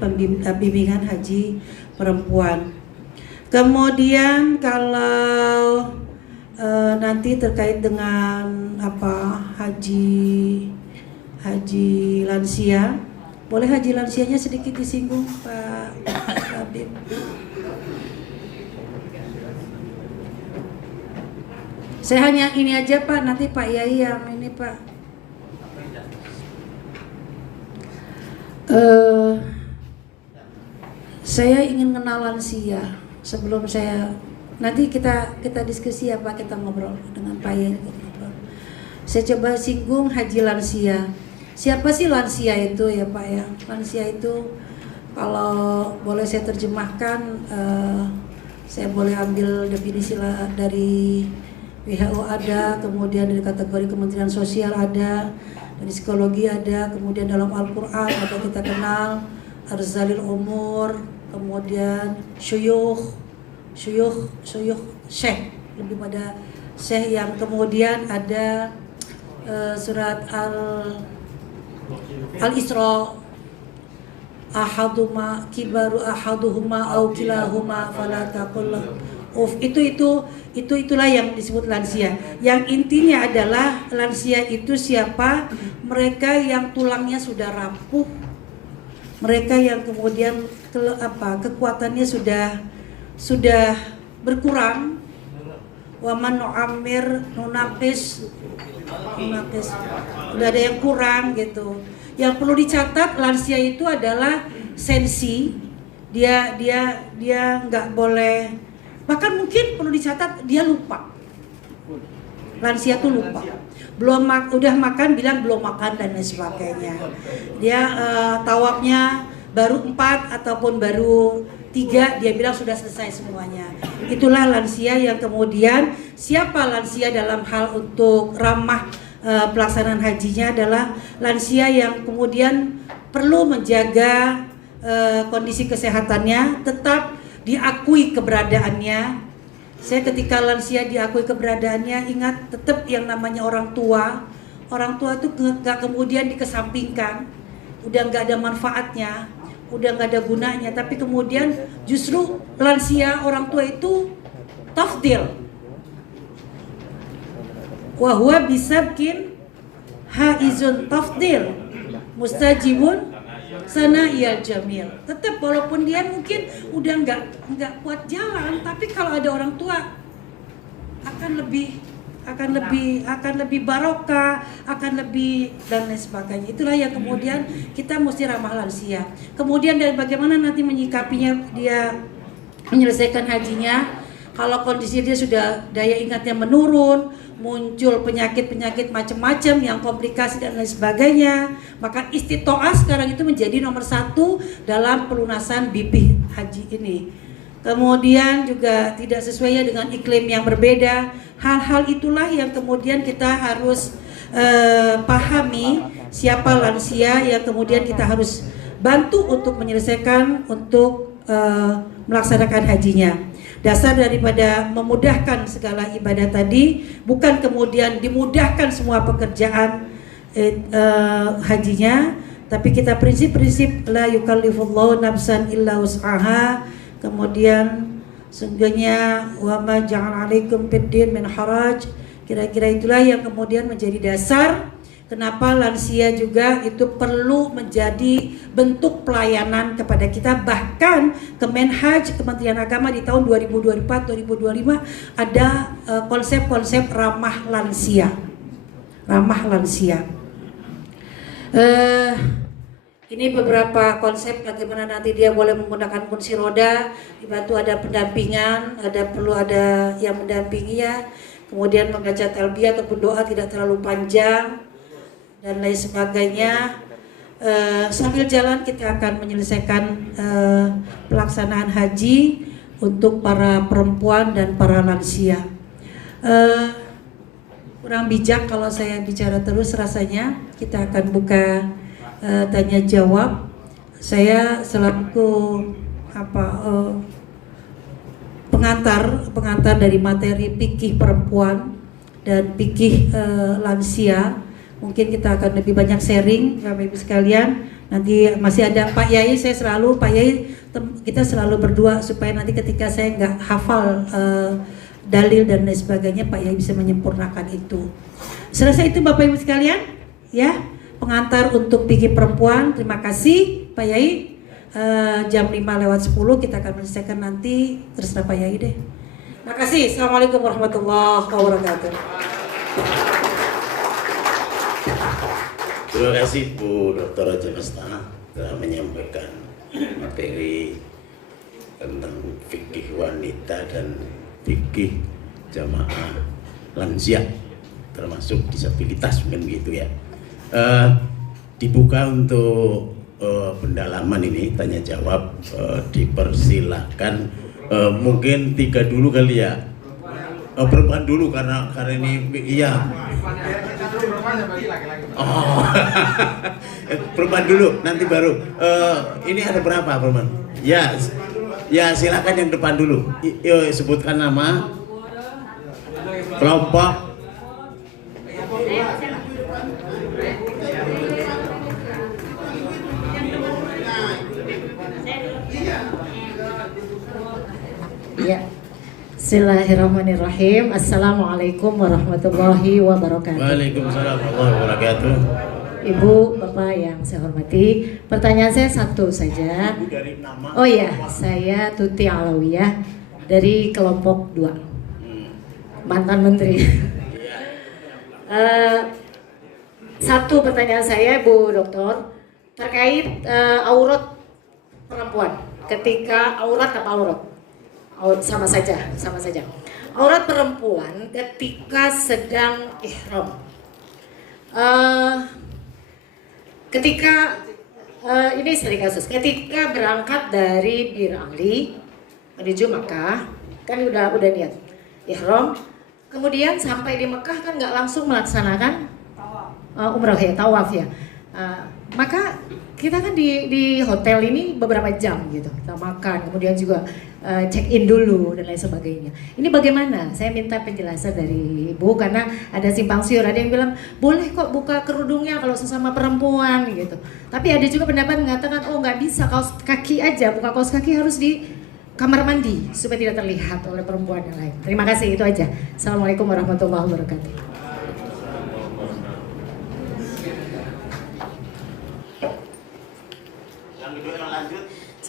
bimbingan haji perempuan. Kemudian kalau nanti terkait dengan haji lansia, boleh haji lansianya sedikit disinggung Pak Habib. Saya hanya ini aja Pak, nanti Pak Yai yang ini Pak. Saya ingin kenal lansia. Sebelum saya, nanti kita diskusi kita ngobrol dengan Pak Yai. Saya coba singgung haji lansia. Siapa sih lansia itu ya Pak ya? Lansia itu kalau boleh saya terjemahkan, saya boleh ambil definisi dari WHO ada, kemudian dari kategori Kementerian Sosial ada, dari psikologi ada, kemudian dalam Al-Quran ada kita kenal arzalil umur, kemudian syuyukh, syekh, lebih pada syekh, yang kemudian ada surat Al-Isra, ahaduma kibaru ahaduhuma au kilahuma fala taqul itulah yang disebut lansia. Yang intinya adalah lansia itu siapa? Mereka yang tulangnya sudah rapuh, mereka yang kemudian kekuatannya sudah berkurang. Wa man nu'ammir nunaqis, udah ada yang kurang gitu. Yang perlu dicatat, lansia itu adalah sensi, dia nggak boleh, bahkan mungkin perlu dicatat dia lupa. Lansia tuh lupa, udah makan bilang belum makan dan lain sebagainya. Dia tawafnya baru 4 ataupun baru 3, dia bilang sudah selesai semuanya. Itulah lansia yang kemudian, siapa lansia dalam hal untuk ramah pelaksanaan hajinya adalah lansia yang kemudian perlu menjaga kondisi kesehatannya, tetap diakui keberadaannya. Saya ketika lansia diakui keberadaannya, ingat tetap yang namanya orang tua itu gak kemudian dikesampingkan, udah gak ada manfaatnya, udah gak ada gunanya, tapi kemudian justru lansia orang tua itu tafdil, wa huwa bisabkin haizun tafdil mustajibun sana iya jamil. Tetap walaupun dia mungkin udah nggak kuat jalan, tapi kalau ada orang tua akan lebih barokah, akan lebih dan lain sebagainya. Itulah yang kemudian kita mesti ramah lansia. Kemudian dari bagaimana nanti menyikapinya dia menyelesaikan hajinya. Kalau kondisi dia sudah daya ingatnya menurun, muncul penyakit-penyakit macam-macam yang komplikasi dan lain sebagainya, maka istitoah sekarang itu menjadi nomor 1 dalam pelunasan BP haji ini. Kemudian juga tidak sesuai dengan iklim yang berbeda. Hal-hal itulah yang kemudian kita harus pahami, siapa lansia yang kemudian kita harus bantu untuk menyelesaikan, untuk melaksanakan hajinya. Dasar daripada memudahkan segala ibadah tadi bukan kemudian dimudahkan semua pekerjaan hajinya, tapi kita prinsip-prinsip la yukallifullahu nafsan illa wus'aha. Kemudian sungguhnya wa ma ja'ala 'alaikum fid-din min haraj. Kira-kira itulah yang kemudian menjadi dasar kenapa lansia juga itu perlu menjadi bentuk pelayanan kepada kita. Bahkan Kemenhaj, Kementerian Agama di tahun 2024-2025 ada konsep-konsep ramah lansia. Ramah lansia. Ini beberapa konsep bagaimana nanti dia boleh menggunakan kursi roda, dibantu ada pendampingan, perlu ada yang mendampinginya, kemudian membaca talbiyah ataupun doa tidak terlalu panjang dan lain sebagainya. Sambil jalan kita akan menyelesaikan pelaksanaan haji untuk para perempuan dan para lansia. Kurang bijak kalau saya bicara terus rasanya. Kita akan buka tanya jawab. Saya selaku pengantar dari materi fikih perempuan dan fikih lansia. Mungkin kita akan lebih banyak sharing Bapak Ibu sekalian. Nanti masih ada Pak Yai, Pak Yai kita selalu berdua supaya nanti ketika saya nggak hafal dalil dan lain sebagainya, Pak Yai bisa menyempurnakan itu. Selesai itu Bapak Ibu sekalian, ya, pengantar untuk fikih perempuan. Terima kasih Pak Yai. Jam 5:10 kita akan menyelesaikan nanti, terserah Pak Yai deh. Terima kasih. Assalamualaikum warahmatullahi wabarakatuh. Terima kasih Bu Dr. Raja Mestana telah menyampaikan materi tentang fikih wanita dan fikih jamaah lansia, termasuk disabilitas mungkin gitu ya. Dibuka untuk pendalaman ini, tanya jawab, dipersilahkan. Mungkin 3 dulu kali ya. Perempuan dulu karena ini iya. Oh, perempuan dulu, nanti baru. Ini ada berapa perempuan? Ya, ya silakan yang depan dulu. Sebutkan nama, kelompok. Ya. Bismillahirrahmanirrahim. Assalamualaikum warahmatullahi wabarakatuh. Waalaikumsalam warahmatullahi wabarakatuh. Ibu, Bapak yang saya hormati, pertanyaan saya satu saja. Oh iya, saya Tuti Alawiyah dari kelompok 2, mantan menteri. Satu pertanyaan saya, Bu Dokter, terkait aurat perempuan. ketika aurat apa aurat? Sama saja. Aurat perempuan ketika sedang ihram. Ini sering kasus. Ketika berangkat dari Bir Ali menuju Mekah, kan udah niat ihram. Kemudian sampai di Mekah kan nggak langsung melaksanakan umrah ya, tawaf ya. Maka kita kan di hotel ini beberapa jam gitu, kita makan, kemudian juga check in dulu dan lain sebagainya. Ini bagaimana? Saya minta penjelasan dari Ibu karena ada simpang siur. Ada yang bilang boleh kok buka kerudungnya kalau sesama perempuan gitu. Tapi ada juga pendapat mengatakan oh nggak bisa, kaos kaki aja, buka kaos kaki harus di kamar mandi supaya tidak terlihat oleh perempuan yang lain. Terima kasih, itu aja. Assalamualaikum warahmatullahi wabarakatuh.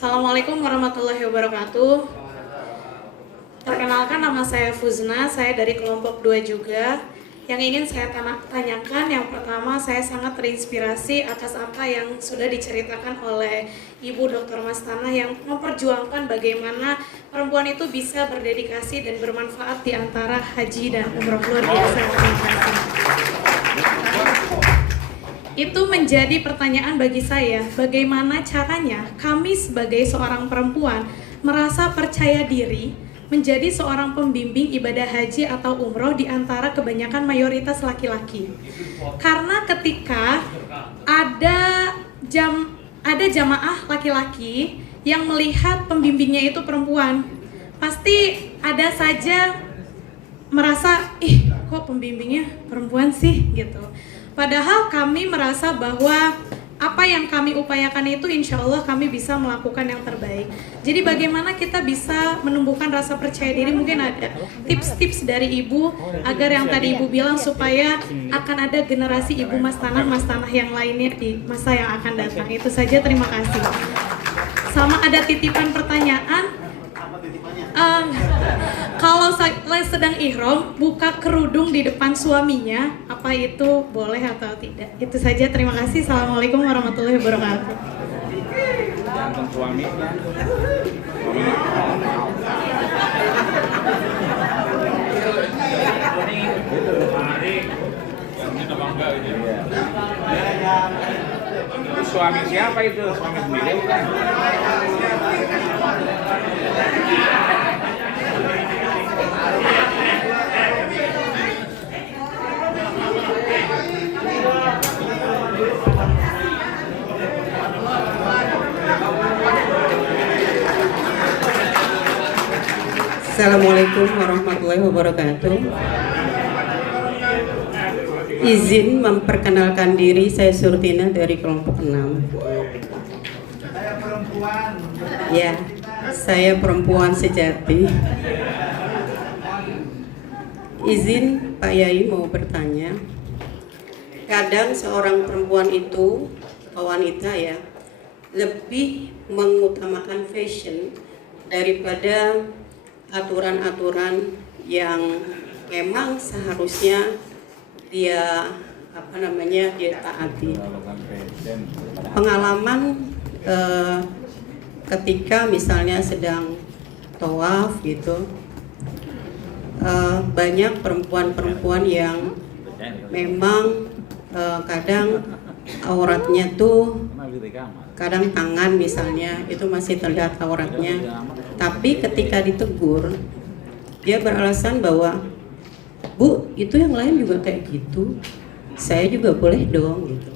Assalamualaikum warahmatullahi wabarakatuh. Perkenalkan, nama saya Fuzna, saya dari kelompok 2 juga. Yang ingin saya tanyakan, yang pertama, saya sangat terinspirasi atas apa yang sudah diceritakan oleh Ibu Dr. Mastana yang memperjuangkan bagaimana perempuan itu bisa berdedikasi dan bermanfaat di antara haji dan umroh. Luar biasa. Terima kasih. Itu menjadi pertanyaan bagi saya, bagaimana caranya kami sebagai seorang perempuan merasa percaya diri menjadi seorang pembimbing ibadah haji atau umroh di antara kebanyakan mayoritas laki-laki. Karena ketika ada jamaah laki-laki yang melihat pembimbingnya itu perempuan, pasti ada saja merasa, ih kok pembimbingnya perempuan sih gitu. Padahal kami merasa bahwa apa yang kami upayakan itu insya Allah kami bisa melakukan yang terbaik. Jadi bagaimana kita bisa menumbuhkan rasa percaya diri, mungkin ada tips-tips dari Ibu agar yang tadi Ibu bilang supaya akan ada generasi Ibu Mas Tanah yang lainnya di masa yang akan datang. Itu saja, terima kasih. Sama ada titipan pertanyaan. Kalau sedang ihram buka kerudung di depan suaminya, apa itu boleh atau tidak? Itu saja, terima kasih. Assalamualaikum warahmatullahi wabarakatuh. Jangan suami. Suami siapa itu? Suami sendiri bukan? Assalamualaikum warahmatullahi wabarakatuh. Izin memperkenalkan diri, saya Surtina dari kelompok 6. Saya perempuan. Ya, saya perempuan sejati. Izin Pak Yai mau bertanya. Kadang seorang perempuan itu, wanita ya, lebih mengutamakan fashion daripada aturan-aturan yang memang seharusnya dia dia taati. Pengalaman ketika misalnya sedang tawaf gitu, banyak perempuan-perempuan yang memang kadang auratnya tuh, kadang tangan misalnya itu masih terlihat auratnya, tapi ketika ditegur dia beralasan bahwa Bu, itu yang lain juga kayak gitu, saya juga boleh dong gitu.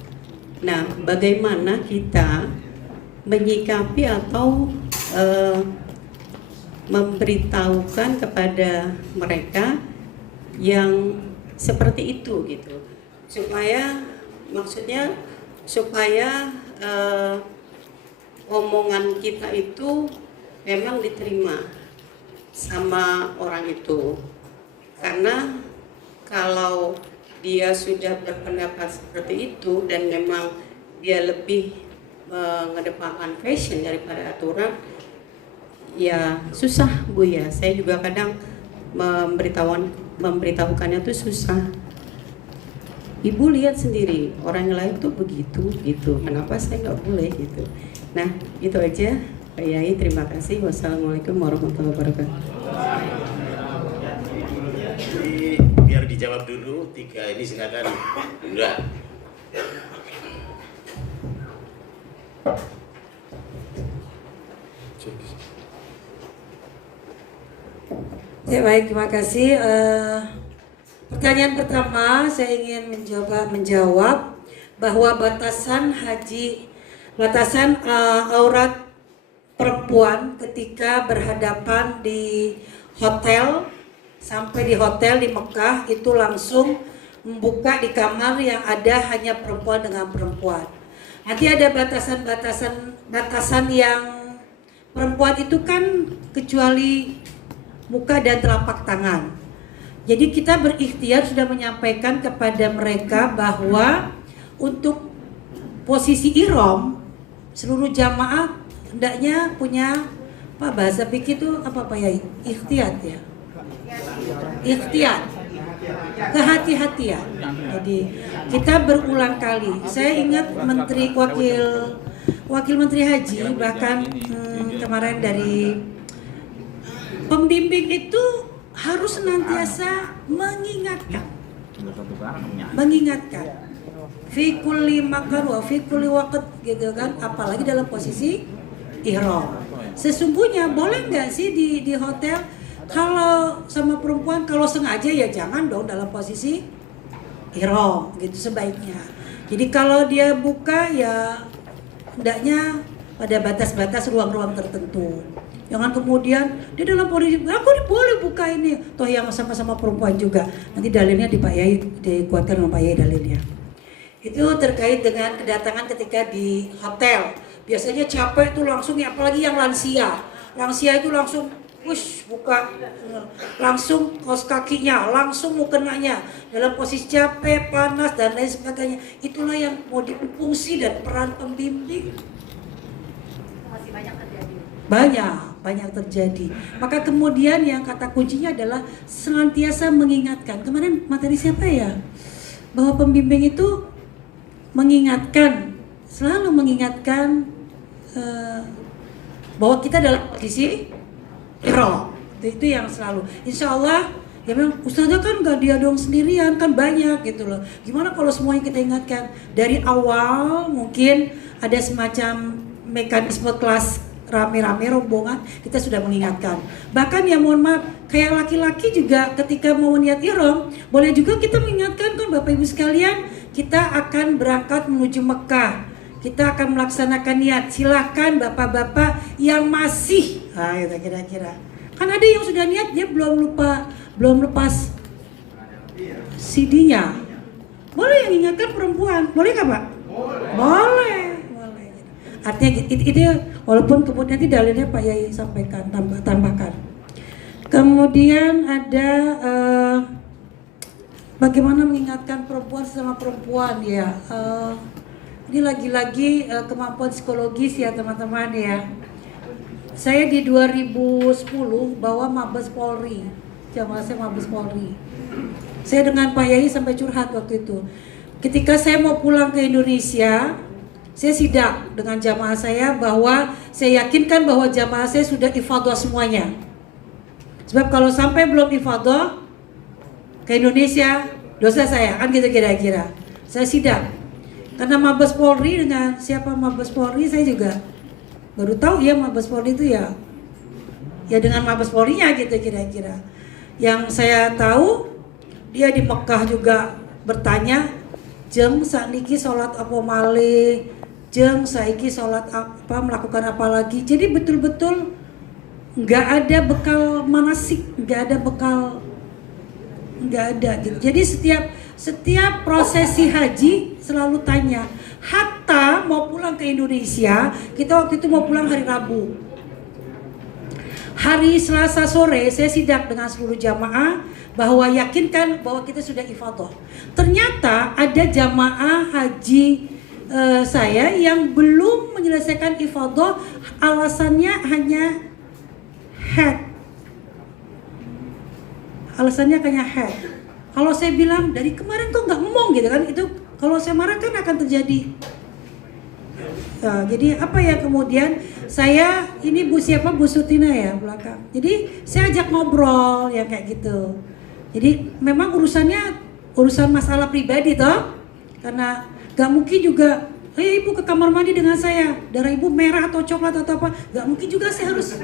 Nah, bagaimana kita menyikapi atau memberitahukan kepada mereka yang seperti itu gitu, supaya maksudnya supaya omongan kita itu memang diterima sama orang itu. Karena kalau dia sudah berpendapat seperti itu dan memang dia lebih mengedepankan fashion daripada aturan, ya susah Bu ya. Saya juga kadang memberitahukannya tuh susah. Ibu lihat sendiri orang yang lain tuh begitu gitu, kenapa saya nggak boleh gitu. Nah itu aja. Pak Yai, terima kasih. Wassalamualaikum warahmatullahi wabarakatuh. Jadi, biar dijawab dulu 3 ini, silakan. Enggak. Ya baik, terima kasih. Pertanyaan pertama, saya ingin menjawab bahwa batasan aurat perempuan ketika berhadapan di hotel, sampai di hotel di Mekah itu langsung membuka di kamar yang ada hanya perempuan dengan perempuan. Nanti ada batasan yang perempuan itu kan kecuali muka dan telapak tangan. Jadi kita berikhtiar sudah menyampaikan kepada mereka bahwa untuk posisi ihram seluruh jamaah hendaknya punya bahasa fikih itu apa Pak Yai? Ikhtiyat ya. Ikhtiyat. Kehati-hatian. Jadi kita berulang kali. Saya ingat wakil Menteri Haji bahkan kemarin dari pembimbing itu harus senantiasa mengingatkan. Fi kulli makan wa fi kulli waqt gitu kan, apalagi dalam posisi ihram. Sesungguhnya boleh nggak sih di hotel kalau sama perempuan kalau sengaja ya jangan dong dalam posisi ihram gitu sebaiknya. Jadi kalau dia buka ya hendaknya pada batas-batas ruang-ruang tertentu. Jangan kemudian dia dalam posisi aku boleh buka ini, toh yang sama-sama perempuan juga. Nanti dalilnya di Pak Yai dikuatkan sama Pak Yai dalilnya. Itu terkait dengan kedatangan ketika di hotel. Biasanya capek tuh langsung ya, apalagi yang lansia. Lansia itu langsung buka langsung kaos kakinya, langsung mukenanya dalam posisi capek, panas dan lain sebagainya. Itulah yang mau difungsi dan peran pembimbing. Masih banyak terjadi. Banyak terjadi. Maka kemudian yang kata kuncinya adalah senantiasa mengingatkan. Kemarin materi siapa ya? Bahwa pembimbing itu selalu mengingatkan bahwa kita dalam posisi ihram. Itu yang selalu. Insya Allah ya memang Ustazah kan gak dia dong sendirian, kan banyak gitu loh. Gimana kalau semuanya kita ingatkan dari awal, mungkin ada semacam mekanisme kelas rame-rame rombongan kita sudah mengingatkan. Bahkan ya mohon maaf, kayak laki-laki juga ketika mau niat ihram, boleh juga kita mengingatkan kan Bapak Ibu sekalian, kita akan berangkat menuju Mekah. Kita akan melaksanakan niat. Silakan bapak-bapak yang masih, itu kira-kira. Kan ada yang sudah niat dia belum lepas CD-nya. Boleh yang ingatkan perempuan, boleh nggak Pak? Boleh. Artinya itu walaupun kemudian nanti dalilnya Pak Yai sampaikan, tambahkan. Kemudian ada bagaimana mengingatkan perempuan sama perempuan ya. Ini lagi-lagi kemampuan psikologis ya teman-teman ya. Saya di 2010 bawa Mabes Polri, jamaah saya Mabes Polri. Saya dengan Pak Yai sampai curhat waktu itu. Ketika saya mau pulang ke Indonesia, saya sidak dengan jamaah saya bahwa saya yakinkan bahwa jamaah saya sudah ifadah semuanya. Sebab kalau sampai belum ifadah ke Indonesia, dosa saya, kan gitu kira-kira. Saya sidak. Karena Mabes Polri dengan siapa Mabes Polri saya juga baru tahu ya Mabes Polri itu ya dengan Mabes Polri-nya gitu kira-kira. Yang saya tahu dia di Mekah juga bertanya, jeng sakniki sholat apa malih, jeng saiki sholat apa, melakukan apa lagi. Jadi betul-betul nggak ada bekal manasik, nggak ada gitu. Jadi setiap prosesi haji selalu tanya. Hatta mau pulang ke Indonesia, kita waktu itu mau pulang hari Rabu. Hari Selasa sore saya sidak dengan seluruh jamaah bahwa yakinkan bahwa kita sudah ifadah. Ternyata ada jamaah haji saya yang belum menyelesaikan ifadah, alasannya hanya head. Alasannya hanya head. Kalau saya bilang dari kemarin kok nggak ngomong gitu kan, itu kalau saya marah kan akan terjadi Jadi apa yang kemudian saya ini Bu siapa Bu Sutina ya belakang. Jadi saya ajak ngobrol yang kayak gitu. Jadi memang urusan masalah pribadi toh, karena gak mungkin juga, ibu ke kamar mandi dengan saya, darah ibu merah atau coklat atau apa, gak mungkin juga saya harus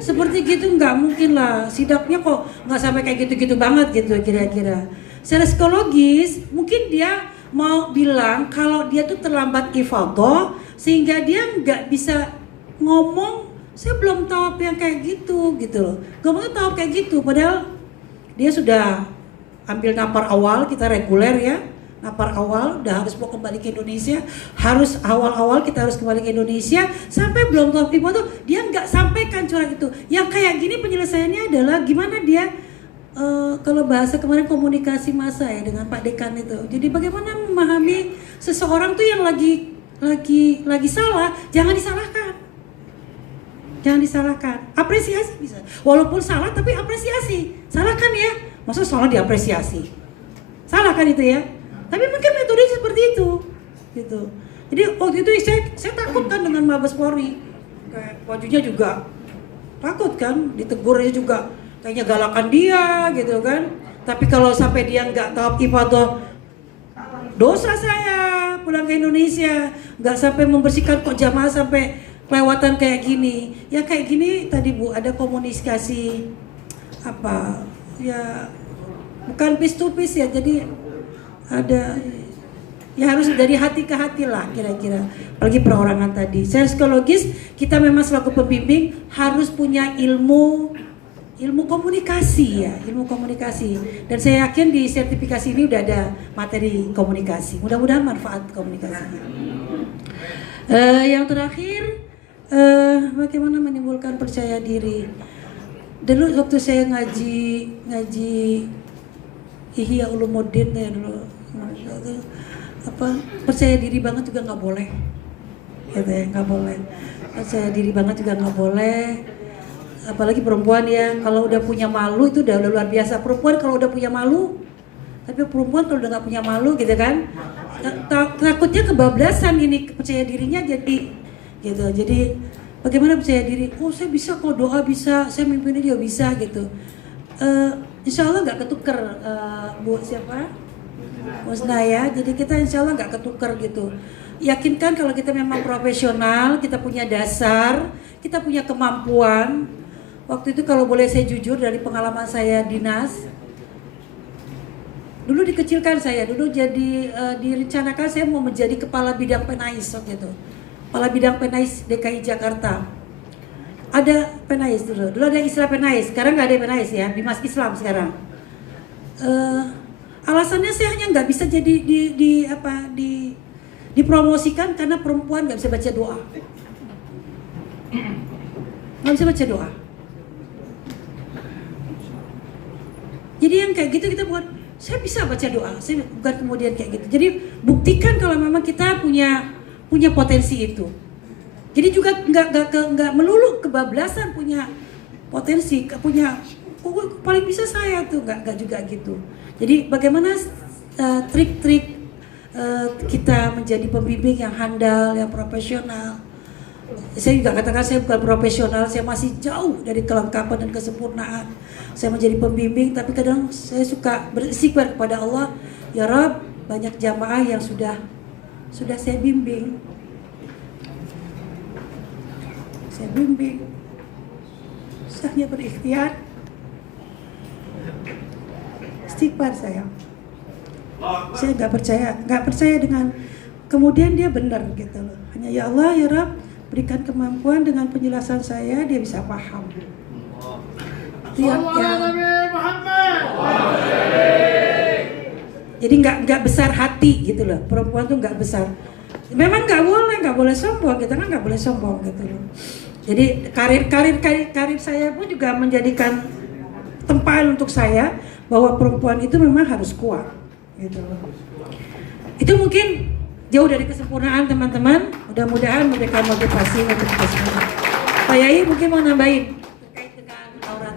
seperti gitu, gak mungkin lah. Sidaknya kok gak sampai kayak gitu-gitu banget gitu kira-kira. Secara psikologis mungkin dia mau bilang kalau dia tuh terlambat ifadhah sehingga dia nggak bisa ngomong, saya belum tahu apa yang kayak gitu loh. Gak mau tahu kayak gitu, padahal dia sudah ambil napar awal, kita reguler ya, napar awal udah harus mau kembali ke Indonesia, harus awal-awal kita harus kembali ke Indonesia, sampai belum tahu tuh dia nggak sampaikan curhat itu. Yang kayak gini penyelesaiannya adalah gimana dia kalau bahasa kemarin komunikasi massa ya dengan Pak Dekan itu. Jadi bagaimana memahami seseorang tuh yang lagi salah, jangan disalahkan. Jangan disalahkan. Apresiasi bisa. Walaupun salah tapi apresiasi. Salahkan ya. Masa salah diapresiasi? Salah kan itu ya? Tapi mungkin metodenya seperti itu. Gitu. Jadi waktu itu saya takut kan dengan Mabes Polri. Kayak bajunya juga takut kan, ditegurnya juga kayaknya galakan dia gitu kan. Tapi kalau sampai dia nggak tahu ibadah, dosa saya pulang ke Indonesia, nggak sampai membersihkan kok jamaah sampai kelewatan kayak gini. Ya kayak gini tadi Bu, ada komunikasi apa ya, bukan piece to piece ya, jadi ada ya harus dari hati ke hati lah kira-kira. Apalagi perorangan tadi. Secara psikologis kita memang selaku pembimbing harus punya ilmu komunikasi ya, ilmu komunikasi. Dan saya yakin di sertifikasi ini udah ada materi komunikasi. Mudah-mudahan manfaat komunikasinya. Yang terakhir, bagaimana menimbulkan percaya diri. Dulu waktu saya ngaji Ihya Ulumuddin ya dulu, percaya diri banget juga nggak boleh, gitu ya, nggak boleh. Percaya diri banget juga nggak boleh. Apalagi perempuan ya, kalau udah punya malu itu udah luar biasa. Perempuan kalau udah punya malu, tapi perempuan kalau udah nggak punya malu gitu kan, takutnya kebablasan ini percaya dirinya jadi gitu. Jadi bagaimana percaya diri? Oh saya bisa kok, doa bisa, saya mimpinya juga bisa gitu. Insya Allah nggak ketuker Bu siapa? Musna ya. Jadi kita insya Allah nggak ketuker gitu. Yakinkan kalau kita memang profesional, kita punya dasar, kita punya kemampuan. Waktu itu kalau boleh saya jujur dari pengalaman saya dinas, dulu dikecilkan saya, dulu jadi direncanakan saya mau menjadi kepala bidang penais waktu itu, kepala bidang penais DKI Jakarta. Ada penais dulu ada istilah penais, sekarang nggak ada penais ya, Bimas Islam sekarang. Alasannya saya hanya nggak bisa jadi dipromosikan karena perempuan nggak bisa baca doa, nggak bisa baca doa. Jadi yang kayak gitu kita buat, saya bisa baca doa, saya bukan kemudian kayak gitu. Jadi buktikan kalau memang kita punya potensi itu. Jadi juga nggak melulu kebablasan, punya potensi, punya paling bisa saya tuh nggak juga gitu. Jadi bagaimana trik-trik kita menjadi pembimbing yang handal, yang profesional. Saya juga katakan saya bukan profesional, saya masih jauh dari kelengkapan dan kesempurnaan. Saya menjadi pembimbing, tapi kadang saya suka beristighfar kepada Allah, ya Rabb, banyak jamaah yang sudah saya bimbing. Saya bimbing. Saya hanya berikhtiar. Istighfar saya nggak percaya dengan kemudian dia benar gitu loh. Hanya ya Allah ya Rabb, berikan kemampuan dengan penjelasan saya dia bisa paham. Jadi nggak besar hati gitu loh, perempuan tuh nggak besar. Memang nggak boleh sombong, kita kan nggak boleh sombong gitu loh. Jadi karir saya pun juga menjadikan tempayan untuk saya bahwa perempuan itu memang harus kuat gitu loh. Itu mungkin jauh dari kesempurnaan teman-teman, mudah-mudahan memberikan motivasi untuk kita semua. Pak Yai mungkin mau nambahin terkait dengan aurat.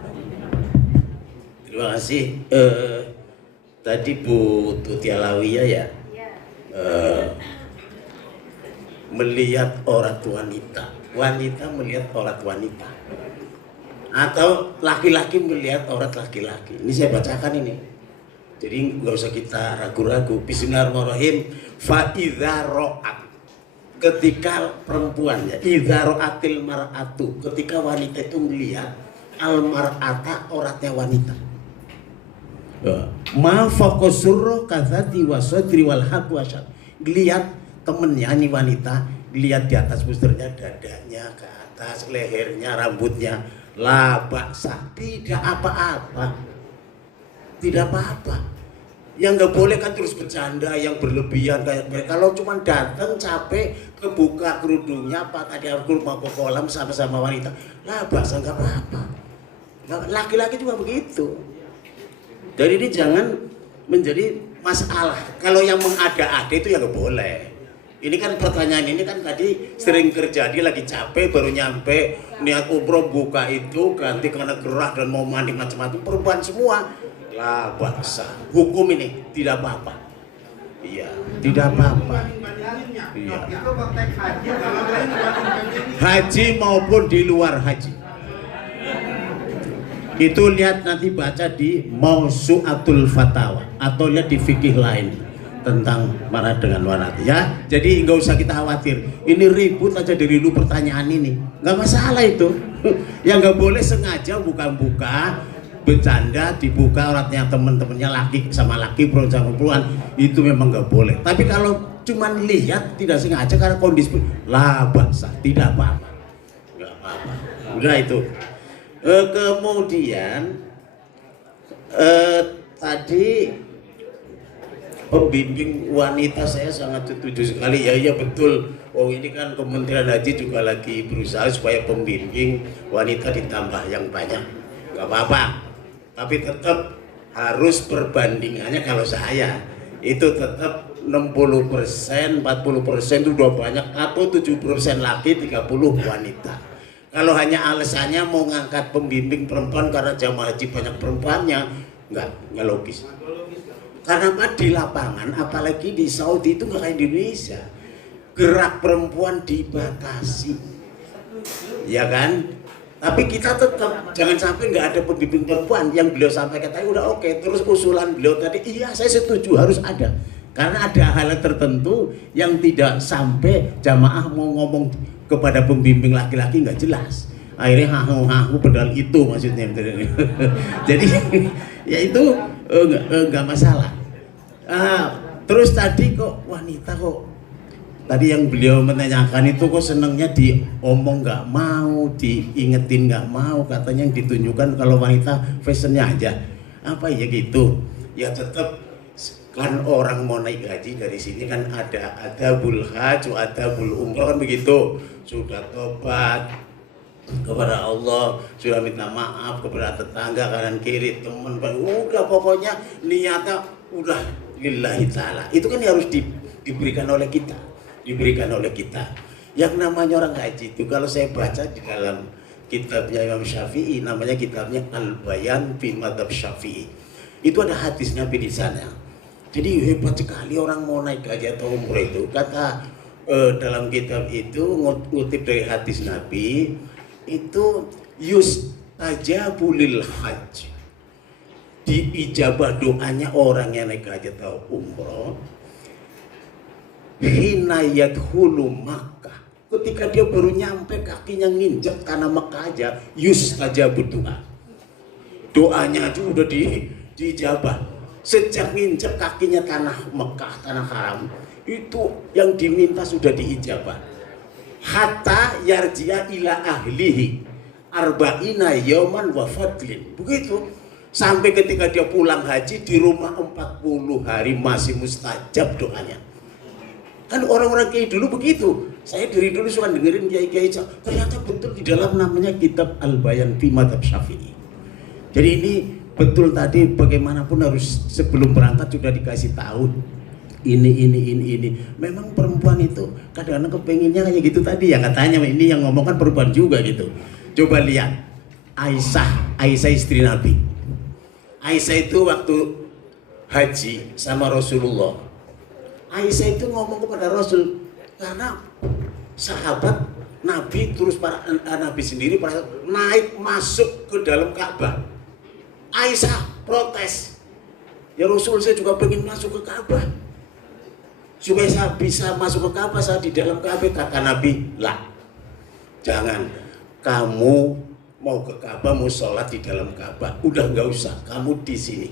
Terima kasih. Tadi Bu Tuti Alawiyah ya, melihat aurat wanita, wanita melihat aurat wanita, atau laki-laki melihat aurat laki-laki. Ini saya bacakan ini. Jadi nggak usah kita ragu-ragu. Bismillahirrahmanirrahim. Fa idza ra'at, ketika perempuan ya, idza ra'atil mar'atu, ketika wanita itu melihat al mar'ata, auratnya wanita. Ma faqasurra kadzati wasatri wal haqwasat. Lihat temennya ini wanita, lihat di atas pusternya, dadanya ke atas, lehernya, rambutnya, la baksa, tidak apa-apa. Tidak apa-apa. Yang nggak boleh kan terus bercanda yang berlebihan kayak mereka. Kalau cuma datang capek, kebuka kerudungnya, apa tadi aku mau ke kolam sama-sama wanita, lah bahasa nggak apa-apa. Laki-laki juga begitu. Jadi ini jangan menjadi masalah. Kalau yang mengada-ada itu ya nggak boleh. Ini kan pertanyaan ini kan tadi sering terjadi, lagi capek baru nyampe niat umroh, buka itu ganti karena gerah dan mau mandi macam-macam, perempuan semua. Lah bangsa, hukum ini tidak apa-apa. Iya, tidak apa-apa. Iya. Haji maupun di luar haji. Itu lihat nanti baca di Mausu'atul Fatawa atau lihat di fikih lain tentang marah dengan wanita ya. Jadi nggak usah kita khawatir. Ini ribut aja dari dulu pertanyaan ini, nggak masalah itu. Yang nggak boleh sengaja buka-buka bercanda, dibuka auratnya teman-temannya laki sama laki, perempuan sama perempuan, itu memang nggak boleh. Tapi kalau cuman lihat tidak sengaja karena kondisi, lah bangsa, tidak apa-apa, nggak apa-apa. Udah itu. Kemudian tadi pembimbing wanita saya sangat setuju sekali ya, iya betul. Oh ini kan Kementerian Haji juga lagi berusaha supaya pembimbing wanita ditambah yang banyak, nggak apa-apa. Tapi tetap harus perbandingannya, kalau saya itu tetap 60%, 40% itu udah banyak, atau 70% laki, 30 wanita. Kalau hanya alasannya mau ngangkat pembimbing perempuan karena jamaah haji banyak perempuannya, nggak logis. Karena apa? Di lapangan, apalagi di Saudi itu nggak kayak di Indonesia, gerak perempuan dibatasi, ya kan? Tapi kita tetap jangan sampai nggak ada pembimbing perempuan. Yang beliau sampaikan tadi udah oke. Terus usulan beliau tadi, iya saya setuju harus ada. Karena ada hal tertentu yang tidak sampai jamaah mau ngomong kepada pembimbing laki-laki nggak jelas. Akhirnya hahu-hahu padahal itu maksudnya. Jadi ya itu nggak masalah. Terus tadi kok wanita kok, tadi yang beliau menanyakan itu kok senangnya diomong nggak mau, diingetin nggak mau, katanya yang ditunjukkan kalau wanita fashionnya aja. Apa ya gitu? Ya tetap kan orang mau naik haji dari sini kan ada adabul hajj, adabul umroh kan begitu. Sudah tobat kepada Allah, sudah minta maaf kepada tetangga kanan kiri, teman, udah pokoknya niatnya udah lillahi ta'ala. Itu kan harus diberikan oleh kita. Diberikan oleh kita. Yang namanya orang haji itu kalau saya baca di dalam kitabnya Imam Syafi'i, namanya kitabnya Al-Bayan fi Madhab Syafi'i. Itu ada hadis Nabi di sana. Jadi hebat sekali orang mau naik haji atau umroh itu. Kata dalam kitab itu ngutip dari hadis Nabi itu yustajabulil hajj. Diijabah doanya orang yang naik haji atau umroh hinayat hulu Makkah, ketika dia baru nyampe kakinya nginjek tanah Makkah aja, yustajabud doa. Doanya aja udah dijabah. Sejak nginjek kakinya tanah Mekah, tanah haram, itu yang diminta sudah diijabah. Hatta yarji'a ila ahlihi arba'ina yauman wa fadlin. Begitu. Sampai ketika dia pulang haji di rumah 40 hari masih mustajab doanya. Kan orang-orang kiai dulu begitu. Saya dari dulu suka dengerin kiai-kiai, ternyata betul di dalam namanya kitab Al-Bayan fi Madhab Syafi'i. Jadi ini betul tadi bagaimanapun harus sebelum berangkat sudah dikasih tahu ini. Memang perempuan itu kadang-kadang kepenginnya kayak gitu tadi ya, katanya ini yang ngomong kan perempuan juga gitu. Coba lihat Aisyah istri Nabi. Aisyah itu waktu haji sama Rasulullah. Aisyah itu ngomong kepada Rasul, karena sahabat Nabi terus para Nabi sendiri para naik masuk ke dalam Ka'bah. Aisyah protes, ya Rasul, saya juga pengen masuk ke Ka'bah. Supaya saya bisa masuk ke Ka'bah, saya di dalam Ka'bah. Kata Nabi, lah, jangan. Kamu mau ke Ka'bah, mau sholat di dalam Ka'bah, udah nggak usah. Kamu di sini,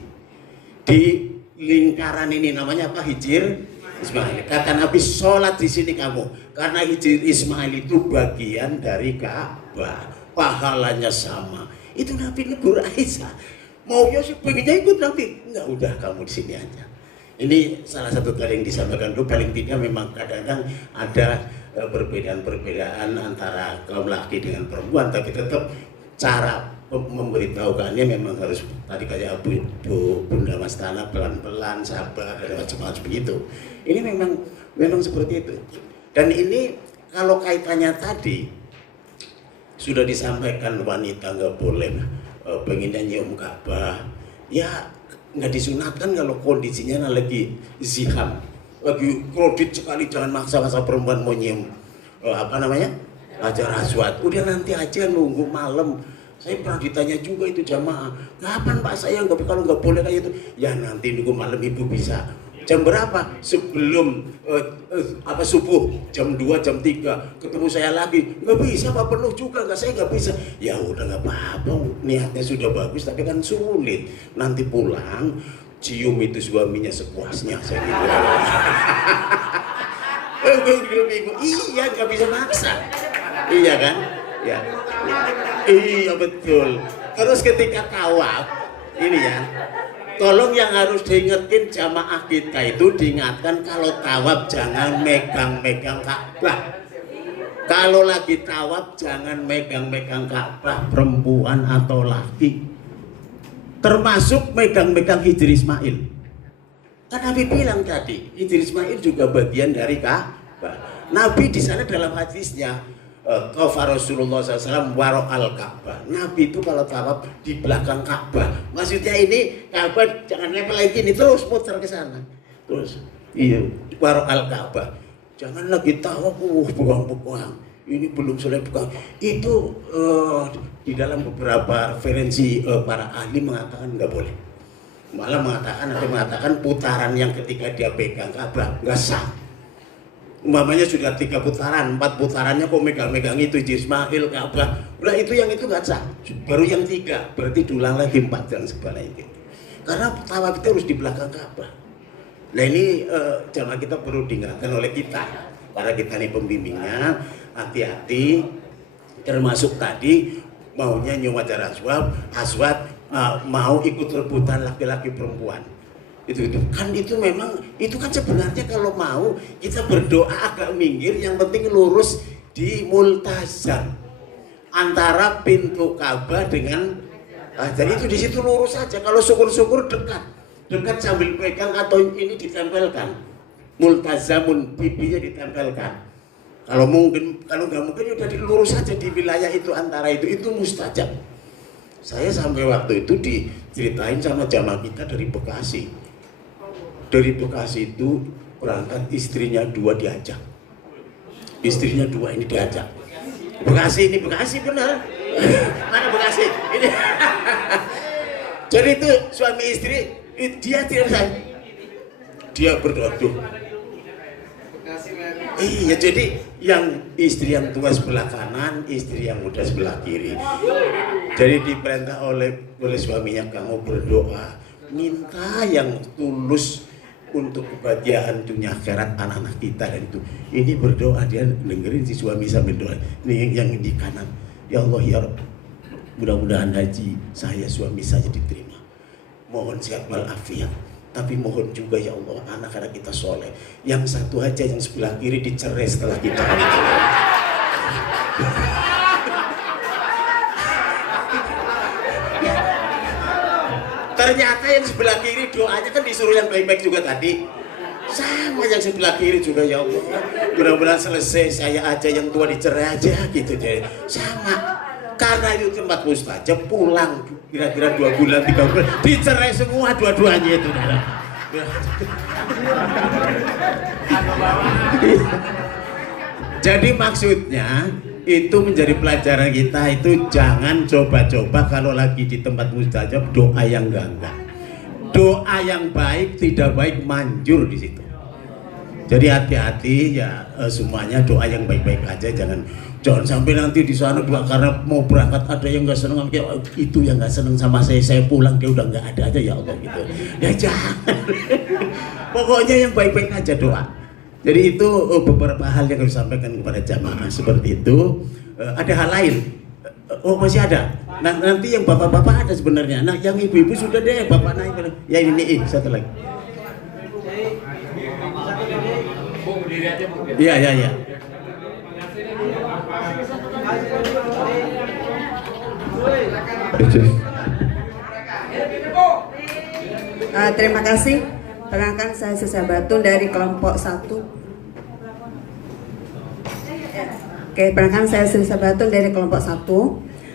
di lingkaran ini namanya apa? Hijir Ismail. Kata Nabi, sholat di sini kamu, karena Hijir Ismail itu bagian dari Ka'bah, pahalanya sama. Itu Nabi negur Aisyah. Mau ya sih pengennya ikut Nabi, nggak, udah kamu di sini aja. Ini salah satu kali yang disampaikan dulu. Paling tidak memang kadang-kadang ada perbedaan-perbedaan antara kaum laki dengan perempuan, tapi tetap cara memberitahukannya memang harus tadi kayak Bunda Mastana, pelan-pelan, sabar, dan macam-macam begitu. Ini memang seperti itu. Dan ini kalau kaitannya tadi sudah disampaikan, wanita nggak boleh pengennya nyium Ka'bah, ya nggak disunatkan kalau kondisinya lagi ziham, lagi kredit sekali. Jangan maksa-maksa perempuan mau nyium Hajar Aswad. Udah nanti aja, nunggu malam. Saya pernah ditanya juga itu jamaah, kapan Pak saya nggak, kalau nggak boleh kayak itu? Ya nanti nunggu malam ibu bisa. Jam berapa? Sebelum subuh, jam 2, jam 3 ketemu saya lagi. Nggak bisa Pak, penuh juga, saya nggak bisa. Ya udah nggak apa-apa, niatnya sudah bagus, tapi kan sulit. Nanti pulang cium itu suaminya sepuasnya, saya gitu. Iya, nggak bisa maksa. Iya kan? Ya. Iya betul. Terus ketika tawaf ini ya, tolong yang harus diingetin jamaah kita itu, diingatkan kalau tawaf jangan megang-megang Ka'bah. Kalau lagi tawaf jangan megang-megang Ka'bah, perempuan atau laki. Termasuk megang-megang Hijr Ismail. Kan Nabi bilang tadi, Hijr Ismail juga bagian dari Ka'bah. Nabi di sana dalam hadisnya, Qafa Rasulullah SAW warok al-Ka'bah. Nabi itu kalau tawaf di belakang Ka'bah. Maksudnya ini Ka'bah jangan nempel lagi nih, terus putar ke sana. Terus iya, warok al-Ka'bah. Jangan lagi tawaf pegang-pegang. Ini belum selesai pegang. Itu di dalam beberapa referensi para ahli mengatakan nggak boleh. Malah mengatakan putaran yang ketika dia pegang Ka'bah nggak sah. Umpamanya sudah 3 putaran, 4 putarannya kok megang-megang itu Ismail, Ka'bah, udah itu nggak sah. Baru yang 3, berarti diulang lagi 4 dan sebagainya. Karena tawaf itu harus di belakang Ka'bah. Nah ini jamaah kita perlu diingatkan oleh kita, karena kita ini pembimbingnya, hati-hati. Termasuk tadi maunya nyium Hajar Aswad, mau ikut rebutan laki-laki perempuan. Itu kan itu memang itu kan sebenarnya kalau mau kita berdoa agak minggir, yang penting lurus di multazam antara pintu Ka'bah dengan jadi itu di situ lurus saja. Kalau syukur-syukur dekat sambil pegang atau ini ditempelkan, multazamun, pipinya ditempelkan. Kalau nggak mungkin udah dilurus saja di wilayah itu, antara itu mustajab. Saya sampai waktu itu diceritain sama jamaah kita dari Bekasi. Dari Bekasi itu berangkat istrinya 2 diajak. Istrinya 2 ini diajak. Bekasi benar. Mana Bekasi? Ini. Jadi itu suami istri, dia berdoa tuh. Iya, jadi yang istri yang tua sebelah kanan, istri yang muda sebelah kiri. Jadi diperintah oleh suaminya, kamu berdoa, minta yang tulus untuk kebahagiaan dunia akhirat anak-anak kita. Dan itu ini berdoa, dia dengerin si suami sambil doa. Ini yang di kanan, ya Allah ya Rabb, mudah-mudahan haji saya, suami saya diterima, mohon sehat walafiat, tapi mohon juga ya Allah anak-anak kita soleh. Yang satu aja yang sebelah kiri dicerai setelah kita. Ternyata yang sebelah kiri doanya kan disuruh yang baik-baik juga tadi. Sama yang sebelah kiri juga, ya Allah mudah-mudahan selesai saya aja, yang tua dicerai aja gitu. Jadi sama, karena itu tempat mustajab, pulang kira-kira 2 bulan 3 bulan dicerai semua dua-duanya itu. Jadi maksudnya itu menjadi pelajaran kita, itu jangan coba-coba kalau lagi di tempat mustajab doa yang enggak. Doa yang baik tidak baik manjur di situ. Jadi hati-hati ya, semuanya doa yang baik-baik aja, jangan sampai nanti di sana juga karena mau berangkat ada yang nggak seneng, ya, itu yang nggak seneng sama saya pulang dia udah nggak ada aja ya Allah gitu. Ya jangan. Pokoknya yang baik-baik aja doa. Jadi itu beberapa hal yang harus disampaikan kepada jamaah seperti itu. Ada hal lain. Oh masih ada. Nah, nanti yang bapak-bapak ada sebenarnya. Nah yang ibu-ibu sudah deh, bapak naik. Ya ini satu lagi. Iya. Terima kasih. Perkenalkan saya Sisa Batun dari kelompok 1. Perkenalkan saya Sisa Batun dari kelompok 1.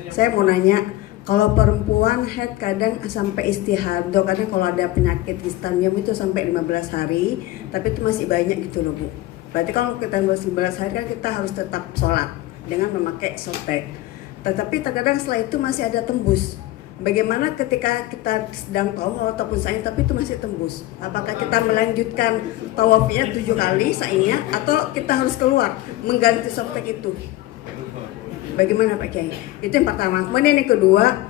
Saya mau nanya, kalau perempuan head kadang sampai istihadah, kadang kalau ada penyakit istimewa itu sampai 15 hari, tapi itu masih banyak gitu loh Bu. Berarti kalau kita 15 hari kan kita harus tetap sholat dengan memakai softtek. Tetapi terkadang setelah itu masih ada tembus. Bagaimana ketika kita sedang tawaf ataupun sa'i tapi itu masih tembus? Apakah kita melanjutkan tawafnya 7 kali sa'inya atau kita harus keluar mengganti softtek itu? Bagaimana Pak Kiai? Itu yang pertama. Kemudian yang kedua,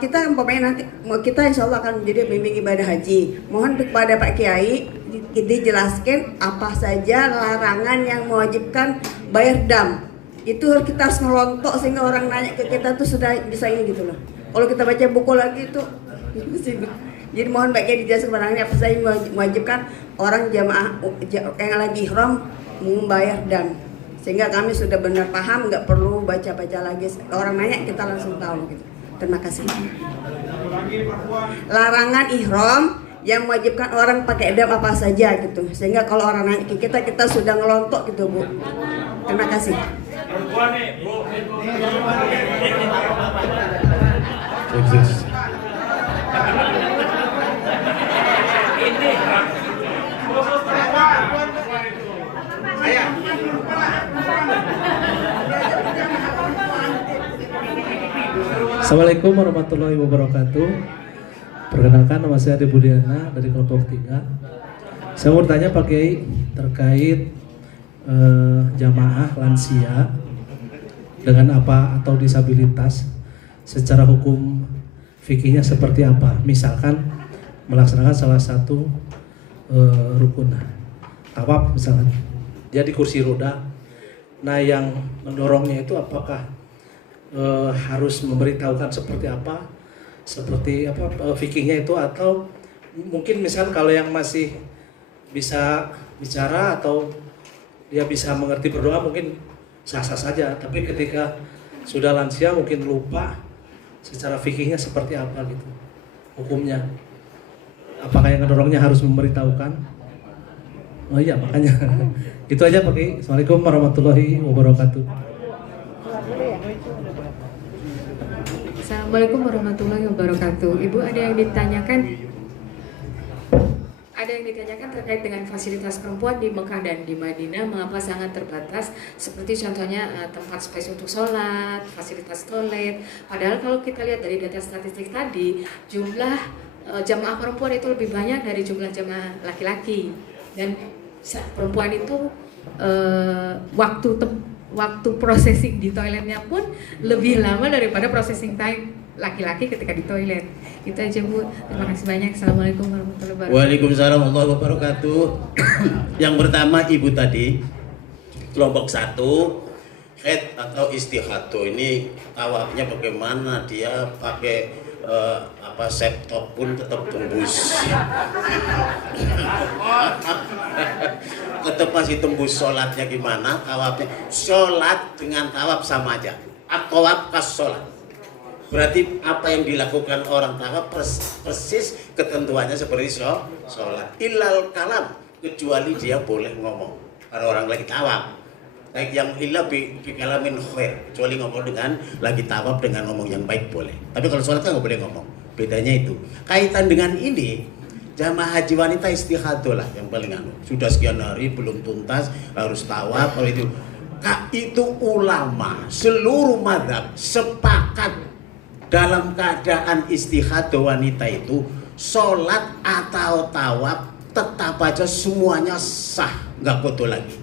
kita umpamanya nanti kita insya Allah akan menjadi pembimbing ibadah haji. Mohon kepada Pak Kiai dijelaskan apa saja larangan yang mewajibkan bayar dam. Itu kita harus ngelontok sehingga orang nanya ke kita tuh sudah bisa ini gitu loh. Kalau kita baca buku lagi itu jadi mohon Pak Kiai dijelaskan barangnya apa saja mewajibkan orang jamaah yang lagi ihram membayar dam. Sehingga kami sudah benar paham, nggak perlu baca-baca lagi. Orang nanya kita langsung tahu gitu. Terima kasih. Larangan ihram yang mewajibkan orang pakai dam apa saja gitu. Sehingga kalau orang nanya ke kita sudah ngelontok gitu Bu. Terima kasih. Assalamualaikum warahmatullahi wabarakatuh. Perkenalkan, nama saya Ade Budiana dari kelompok 3. Saya mau bertanya Pak Kiai terkait jamaah lansia dengan apa atau disabilitas, secara hukum fikihnya seperti apa? Misalkan melaksanakan salah satu rukun tawaf misalkan, dia di kursi roda. Nah yang mendorongnya itu apakah harus memberitahukan seperti apa fikihnya itu, atau mungkin misal kalau yang masih bisa bicara atau dia bisa mengerti berdoa mungkin sah-sah saja, tapi ketika sudah lansia mungkin lupa secara fikihnya seperti apa gitu hukumnya, apakah yang mendorongnya harus memberitahukan? Oh iya makanya itu aja Pak Kiai. Assalamualaikum warahmatullahi wabarakatuh. Assalamualaikum warahmatullahi wabarakatuh. Ibu, ada yang ditanyakan terkait dengan fasilitas perempuan di Mekah dan di Madinah, mengapa sangat terbatas, seperti contohnya tempat space untuk sholat, fasilitas toilet. Padahal kalau kita lihat dari data statistik tadi, jumlah jamaah perempuan itu lebih banyak dari jumlah jamaah laki-laki, dan perempuan itu waktu processing di toiletnya pun lebih lama daripada processing time laki-laki ketika di toilet. Itu aja Bu. Terima kasih banyak. Assalamualaikum warahmatullahi wabarakatuh. Waalaikumsalam warahmatullahi wabarakatuh. Yang pertama Ibu tadi kelompok 1 head atau istihadah, ini tawafnya bagaimana, dia pakai set-top pun tetap tembus. Tetap masih tembus. Sholatnya gimana, tawafnya? Sholat dengan tawaf sama aja. At-tawaf kas sholat. Berarti apa yang dilakukan orang tawaf persis ketentuannya seperti sholat. Illal kalam, kecuali dia boleh ngomong. Kalau orang lagi tawaf, baik yang illa bi kalamin khair, kecuali ngomong dengan lagi tawaf dengan ngomong yang baik boleh. Tapi kalau sholat kan nggak boleh ngomong. Bedanya itu. Kaitan dengan ini, jamaah haji wanita istihadah lah yang paling anu. Sudah sekian hari belum tuntas, harus tawaf. Kalau itu itu ulama seluruh mazhab sepakat dalam keadaan istihadah wanita itu sholat atau tawaf tetap aja semuanya sah, nggak kotor lagi.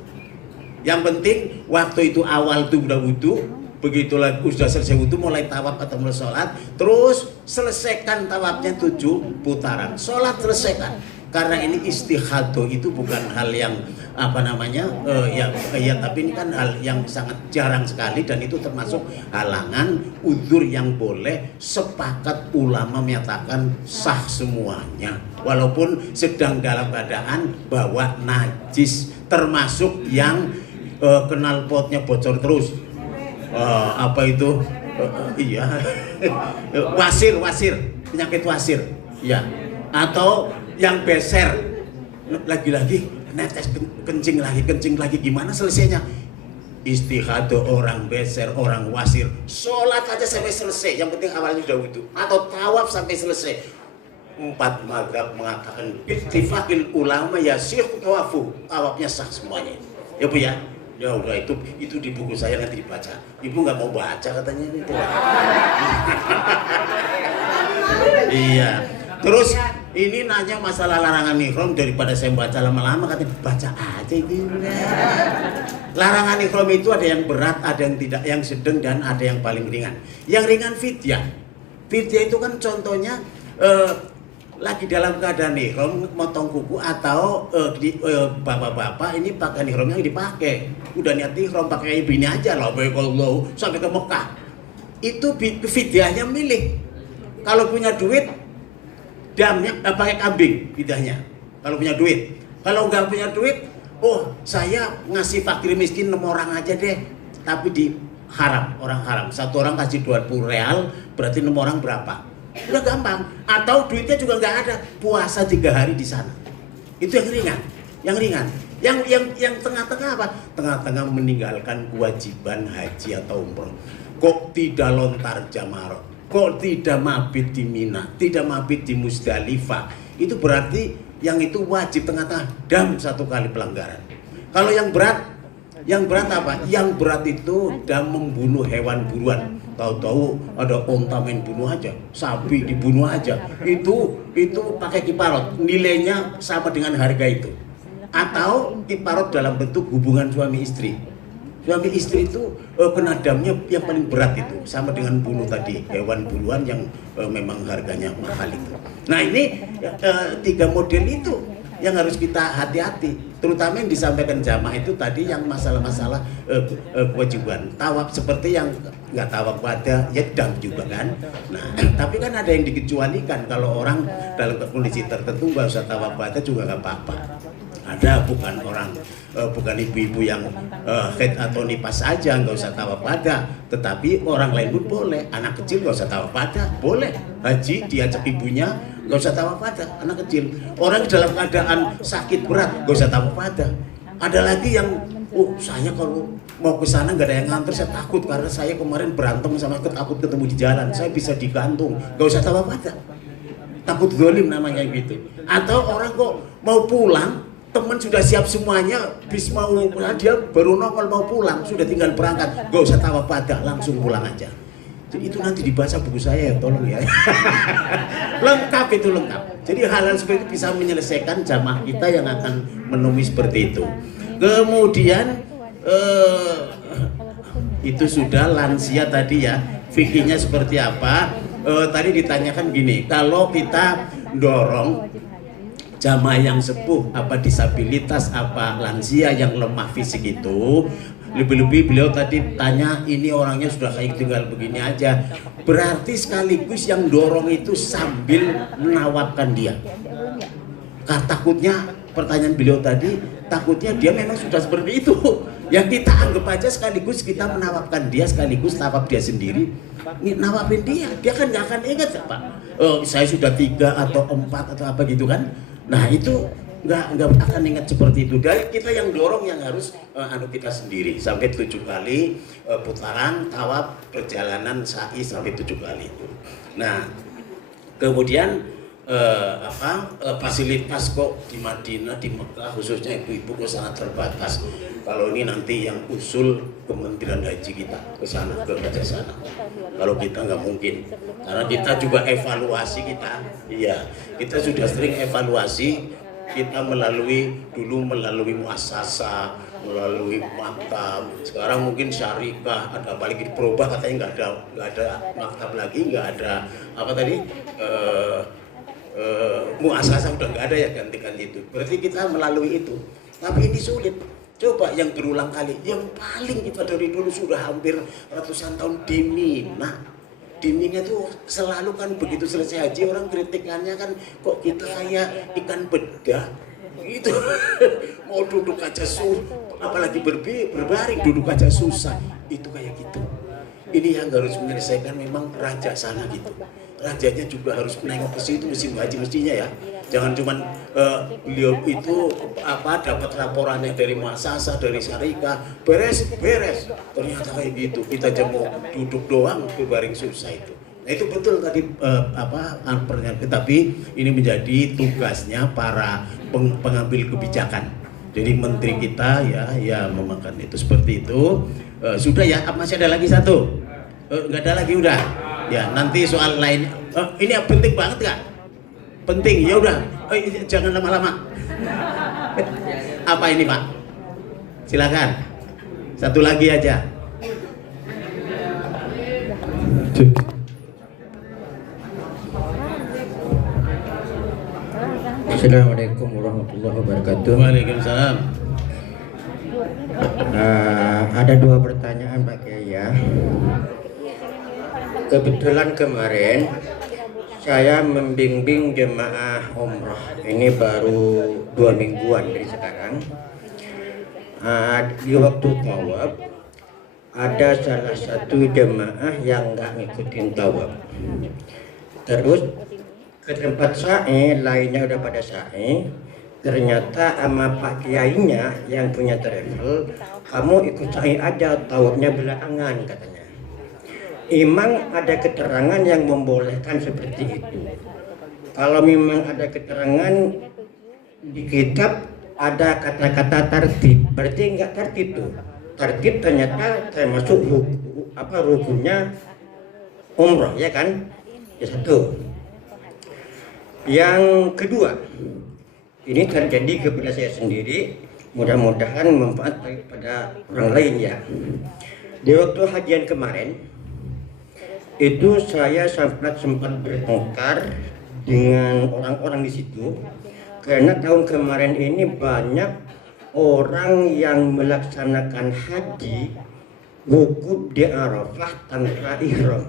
Yang penting waktu itu awal tuh udah wudu, begitu lagi sudah selesai wudu mulai tawaf atau mulai sholat, terus selesaikan tawafnya 7 putaran, sholat selesaikan. Karena ini istihadah itu bukan hal yang apa namanya tapi ini kan hal yang sangat jarang sekali, dan itu termasuk halangan uzur yang boleh sepakat ulama menyatakan sah semuanya walaupun sedang dalam keadaan bawa najis, termasuk yang knalpotnya bocor terus, apa itu wasir penyakit wasir ya, atau yang beser lagi-lagi netes kencing lagi gimana selesainya? Istihadah orang beser, orang wasir, sholat aja sampai selesai, yang penting awalnya sudah wudu, atau tawaf sampai selesai. 4 mazhab mengatakan ittifaqil ulama yasih tawafu, tawafnya sah semuanya. Ya Bu ya. Ya udah itu di buku saya nanti dibaca. Ibu nggak mau baca katanya itu. Iya. Terus ini nanya masalah larangan ihram, daripada saya baca lama-lama katanya baca aja itu. Larangan ihram itu ada yang berat, ada yang tidak, yang sedang, dan ada yang paling ringan. Yang ringan fidyah. Fidyah itu kan contohnya lagi dalam keadaan ihram motong kuku, atau bapak-bapak ini pakaian ihramnya dipakai. Udah niat ihram pakai bini aja lah, kalau sampai ke Mekah. Itu fidyahnya milih. Kalau punya duit damnya pakai kambing fidyahnya. Kalau punya duit. Kalau nggak punya duit, oh saya ngasih fakir miskin 6 orang aja deh. Tapi di haram, orang haram. 1 orang kasih 20 real, berarti 6 orang berapa? Udah gampang. Atau duitnya juga nggak ada, puasa 3 hari di sana. Itu yang ringan, yang ringan. Yang tengah-tengah apa? Tengah-tengah meninggalkan kewajiban haji atau umroh. Kok tidak lontar jamarot? Kok tidak mabit di Mina, tidak mabit di Musdalifah? Itu berarti yang itu wajib tengah-tengah, dam 1 kali pelanggaran. Kalau yang berat apa? Yang berat itu dam membunuh hewan buruan. Tahu-tahu ada onta main bunuh aja, sapi dibunuh aja. Itu pakai kiparot, nilainya sama dengan harga itu. Atau kiparot dalam bentuk hubungan suami istri. Suami istri itu kena damnya yang paling berat itu, sama dengan bunuh tadi, hewan buruan yang memang harganya mahal itu. Nah ini 3 model itu yang harus kita hati-hati, terutama yang disampaikan jamaah itu tadi yang masalah-masalah kewajiban tawaf, seperti yang nggak tawaf pada ya dam juga kan. Nah tapi kan ada yang dikecualikan, kalau orang dalam kondisi tertentu nggak usah tawaf pada juga nggak apa-apa. Ada bukan ibu-ibu yang haid atau nifas saja nggak usah tawaf pada, tetapi orang lain pun boleh. Anak kecil nggak usah tawaf pada, boleh haji diajak ibunya, nggak usah tawaf pada anak kecil. Orang dalam keadaan sakit berat nggak usah tawaf pada. Ada lagi yang saya kalau mau ke sana nggak ada yang nganter, saya takut karena saya kemarin berantem sama takut ketemu di jalan, saya bisa digantung, nggak usah tawaf pada. Takut zalim namanya gitu. Atau orang kok mau pulang, teman sudah siap semuanya, bis mau pulang, dia baru nongol mau pulang, sudah tinggal berangkat, gak usah tawaf pada, langsung pulang aja. Jadi itu nanti dibaca buku saya, tolong ya. Lengkap itu, lengkap. Jadi hal-hal seperti itu bisa menyelesaikan jamaah kita yang akan menemui seperti itu. Kemudian itu sudah lansia tadi ya, fikihnya seperti apa? Tadi ditanyakan gini, kalau kita dorong jamaah yang sepuh, apa disabilitas, apa lansia yang lemah fisik itu, lebih-lebih beliau tadi tanya, ini orangnya sudah kayak tinggal begini aja, berarti sekaligus yang dorong itu sambil menawabkan dia. Takutnya pertanyaan beliau tadi, takutnya dia memang sudah seperti itu. Yang kita anggap aja sekaligus kita menawabkan dia, sekaligus tawab dia sendiri, nawabin dia kan nggak akan ingat Pak. Saya sudah 3 atau 4 atau apa gitu kan. Nah itu nggak akan ingat seperti itu. Dari kita yang dorong yang harus kita sendiri sampai 7 kali putaran tawaf perjalanan sa'i sampai 7 kali itu. Nah kemudian fasilitas kok di Madinah, di Mekah khususnya ibu-ibu kok sangat terbatas. Kalau ini nanti yang usul Kementerian Haji kita ke sana, ke Raja sana. Kalau kita nggak mungkin, karena kita juga evaluasi kita. Iya, kita sudah sering evaluasi. Kita melalui muasasa, melalui maktab. Sekarang mungkin syarikah, ada apalagi berubah katanya nggak ada maktab lagi, nggak ada apa tadi. Muasasa udah nggak ada ya, gantikan itu. Berarti kita melalui itu. Tapi ini sulit. Coba yang berulang kali, yang paling kita dari dulu sudah hampir ratusan tahun di Mina. Di Mina tuh selalu kan begitu selesai haji orang kritikannya kan kok kita kayak ikan bedah gitu. Mau duduk aja apalagi berbaring duduk aja susah. Itu kayak gitu. Ini yang harus menyelesaikan memang raja sana gitu. Rajanya juga harus menengok ke situ musim haji mestinya ya. Jangan cuman beliau itu dapat laporannya dari muasasa, dari syarikah, beres. Ternyata kayak gitu. Kita aja mau duduk doang berbaring susah itu. Nah itu betul tadi tapi ini menjadi tugasnya para pengambil kebijakan. Jadi menteri kita ya memakan itu seperti itu. Sudah ya, masih ada lagi satu? Nggak ada lagi udah. Ya nanti soal lain. Ini penting banget nggak? Penting ya udah. Jangan lama-lama. Apa ini Pak? Silakan. Satu lagi aja. Assalamualaikum warahmatullahi wabarakatuh. Waalaikumsalam. Ada dua pertanyaan Pak Kiai ya. Kebetulan kemarin saya membimbing jemaah umrah. Ini baru 2 mingguan dari sekarang. Di waktu tawaf ada salah satu jemaah yang nggak ngikutin tawaf. Terus ke tempat sa'i, lainnya udah pada sa'i. Ternyata sama Pak Kiainya yang punya travel, kamu ikut sa'i aja, tawafnya belakangan katanya. Memang ada keterangan yang membolehkan seperti itu. Kalau memang ada keterangan di kitab ada kata-kata tartib, berarti enggak tartib tuh. Tartib ternyata termasuk rukunnya umroh ya kan? Ya satu. Yang kedua, ini terjadi kepada saya sendiri, mudah-mudahan manfaat pada orang lain ya. Di waktu hajian kemarin itu saya sempat bertengkar dengan orang-orang di situ karena tahun kemarin ini banyak orang yang melaksanakan haji wukuf di Arafah tanpa ihram.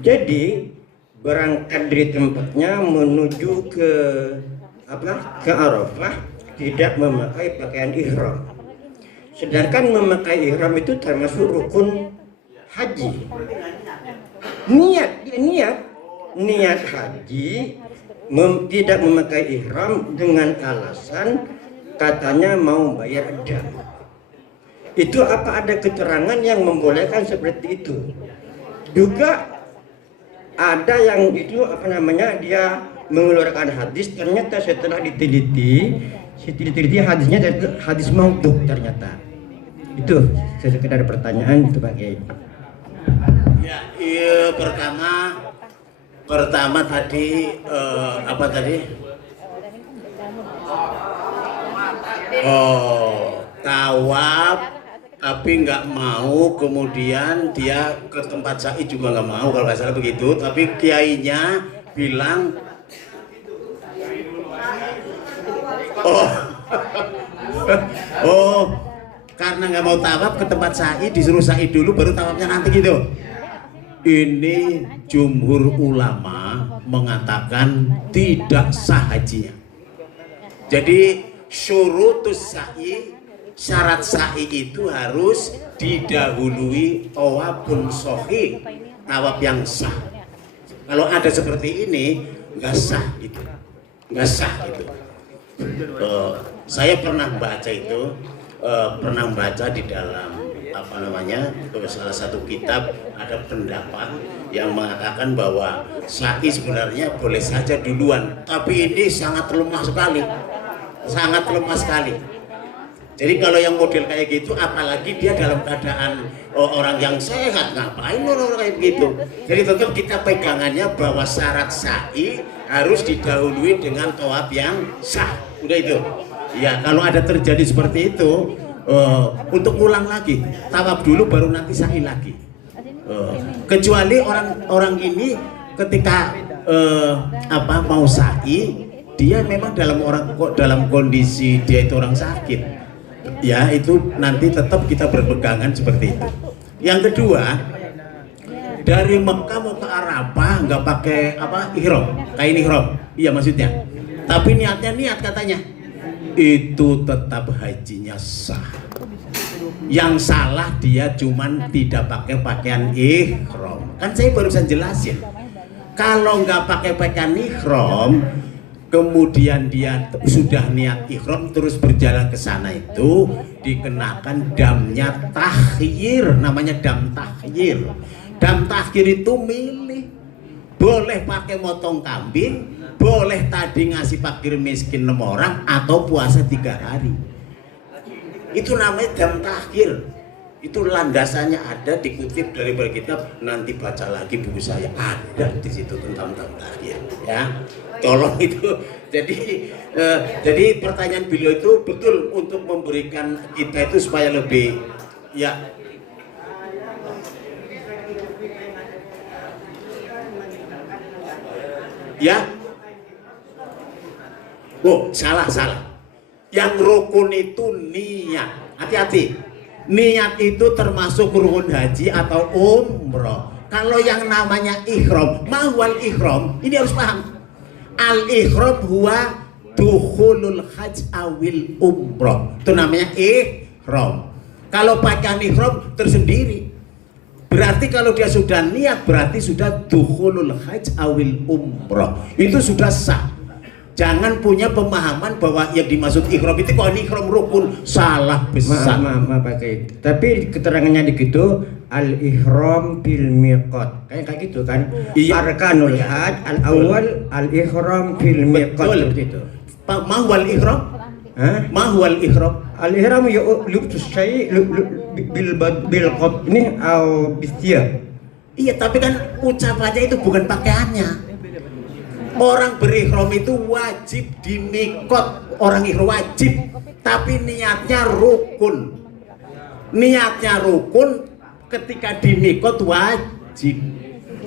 Jadi berangkat dari tempatnya menuju ke Arafah tidak memakai pakaian ihram. Sedangkan memakai ihram itu termasuk rukun haji. Niat haji tidak memakai ihram dengan alasan katanya mau bayar dam. Itu apa ada keterangan yang membolehkan seperti itu? Juga ada yang itu dia mengeluarkan hadis, ternyata setelah diteliti hadisnya hadis maudhu ternyata. Itu sekedar pertanyaan itu Pak Kiai. Ya, iya, pertama tadi apa tadi? Tawaf tapi nggak mau, kemudian dia ke tempat sa'i juga nggak mau kalau nggak salah begitu. Tapi kiainya bilang, karena nggak mau tawaf ke tempat sa'i, disuruh sa'i dulu baru tawafnya nanti gitu. Ini jumhur ulama mengatakan tidak sah hajinya. Jadi syurutus sa'i, syarat sa'i itu harus didahului tawafun sahih, tawaf yang sah. Kalau ada seperti ini nggak sah itu, nggak sah itu. Saya pernah baca itu, pernah baca di dalam salah satu kitab ada pendapat yang mengatakan bahwa sa'i sebenarnya boleh saja duluan, tapi ini sangat lemah sekali, sangat lemah sekali. Jadi kalau yang model kayak gitu, apalagi dia dalam keadaan orang yang sehat, ngapain orang kayak gitu. Jadi tetap kita pegangannya bahwa syarat sa'i harus didahului dengan tawaf yang sah. Udah itu. Ya kalau ada terjadi seperti itu, untuk ulang lagi, tawaf dulu baru nanti sa'i lagi. Kecuali orang ini ketika mau sa'i, dia memang dalam kondisi dia itu orang sakit. Ya itu nanti tetap kita berpegangan seperti itu. Yang kedua, dari Mekah mau ke Arafah nggak pakai ihram, kain ihram. Iya maksudnya. Tapi niatnya niat katanya. Itu tetap hajinya sah. Yang salah dia cuman tidak pakai pakaian ihram. Kan saya barusan jelasin. Kalau nggak pakai pakaian ihram, kemudian dia sudah niat ihram terus berjalan ke sana, itu dikenakan damnya takhyir, namanya dam takhyir. Dam takhyir itu milih, boleh pakai motong kambing, boleh tadi ngasih fakir miskin 6 orang, atau puasa 3 hari. Itu namanya dam takhyir. Itu landasannya ada, dikutip dari kitab, nanti baca lagi buku saya, ada di situ tentang dam takhyir, ya. Tolong itu. Jadi pertanyaan beliau itu betul untuk memberikan kita itu supaya lebih salah. Yang rukun itu niat. Hati-hati. Niat itu termasuk rukun haji atau umroh. Kalau yang namanya ihram, mahwal ihram, ini harus paham. Al-ihram huwa dukhulul hajj awil umroh. Itu namanya ihram. Kalau pakaian ihram tersendiri, berarti kalau dia sudah niat berarti sudah dukhulul hajj awil umroh. Itu sudah sah. Jangan punya pemahaman bahwa yang dimaksud ihram itu kalau ihram rukun, salah besar. Maaf pakai. Tapi keterangannya di gitu, al-ihram bil miqat. Kayak gitu kan? Iya. Arkanul hajj al-awwal al-ihram bil miqat. Seperti itu. Mahwal ihram? Mahwal ihram? Al-ihram ya lubtus syai' bil qat ini au bistia. Iya, tapi kan ucapannya itu bukan pakaiannya. Orang berihram itu wajib di mikot, orang ihram wajib, tapi niatnya rukun. Niatnya rukun, ketika di mikot wajib.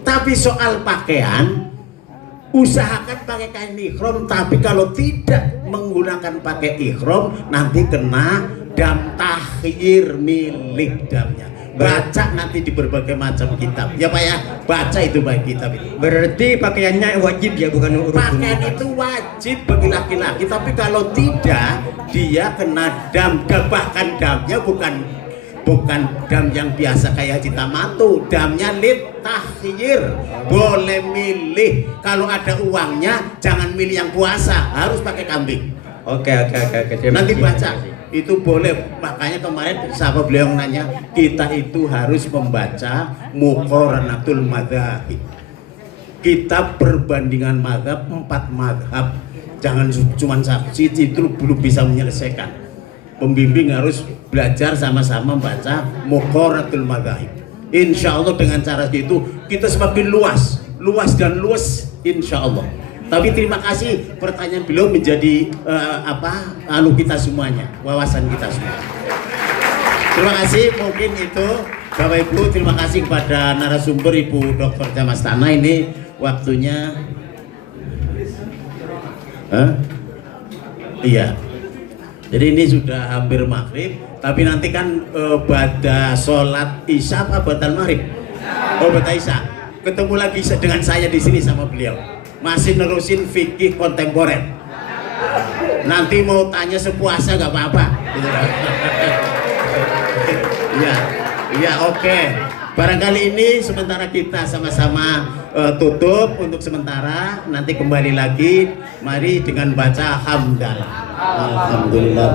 Tapi soal pakaian, usahakan pakai kain ihram, tapi kalau tidak menggunakan pakai ihram nanti kena dam takhyir, milik damnya. Baca nanti di berbagai macam kitab, ya Pak ya, baca itu baik kitab itu. Berarti pakaiannya wajib ya, bukan urut. Pakaian itu wajib bagi laki-laki, tapi kalau tidak dia kena dam. Bahkan damnya bukan dam yang biasa kayak haji tamattu, damnya lit takhyir. Boleh milih, kalau ada uangnya jangan milih yang puasa, harus pakai kambing. Oke. Nanti baca. Itu boleh, makanya kemarin sahabat beliau nanya, kita itu harus membaca muqaranatul madzhab, kitab perbandingan mazhab, 4 mazhab. Jangan cuma saksi itu belum bisa menyelesaikan. Pembimbing harus belajar sama-sama membaca muqaranatul madzhab. Insya Allah dengan cara itu kita semakin luas dan luas insya Allah. Tapi terima kasih, pertanyaan beliau menjadi kita semuanya, wawasan kita semua. Terima kasih, mungkin itu Bapak Ibu. Terima kasih kepada narasumber Ibu Dr. Jamastana. Ini waktunya iya. Jadi ini sudah hampir maghrib, tapi nanti kan pada sholat isya apa batal maghrib? Oh, batal isya. Ketemu lagi dengan saya di sini sama beliau. Masih nerusin fikih kontemporer. Nanti mau tanya sepuasa nggak apa-apa. Iya, oke. Barangkali ini sementara kita sama-sama tutup untuk sementara. Nanti kembali lagi. Mari dengan baca hamdalah. Alhamdulillah.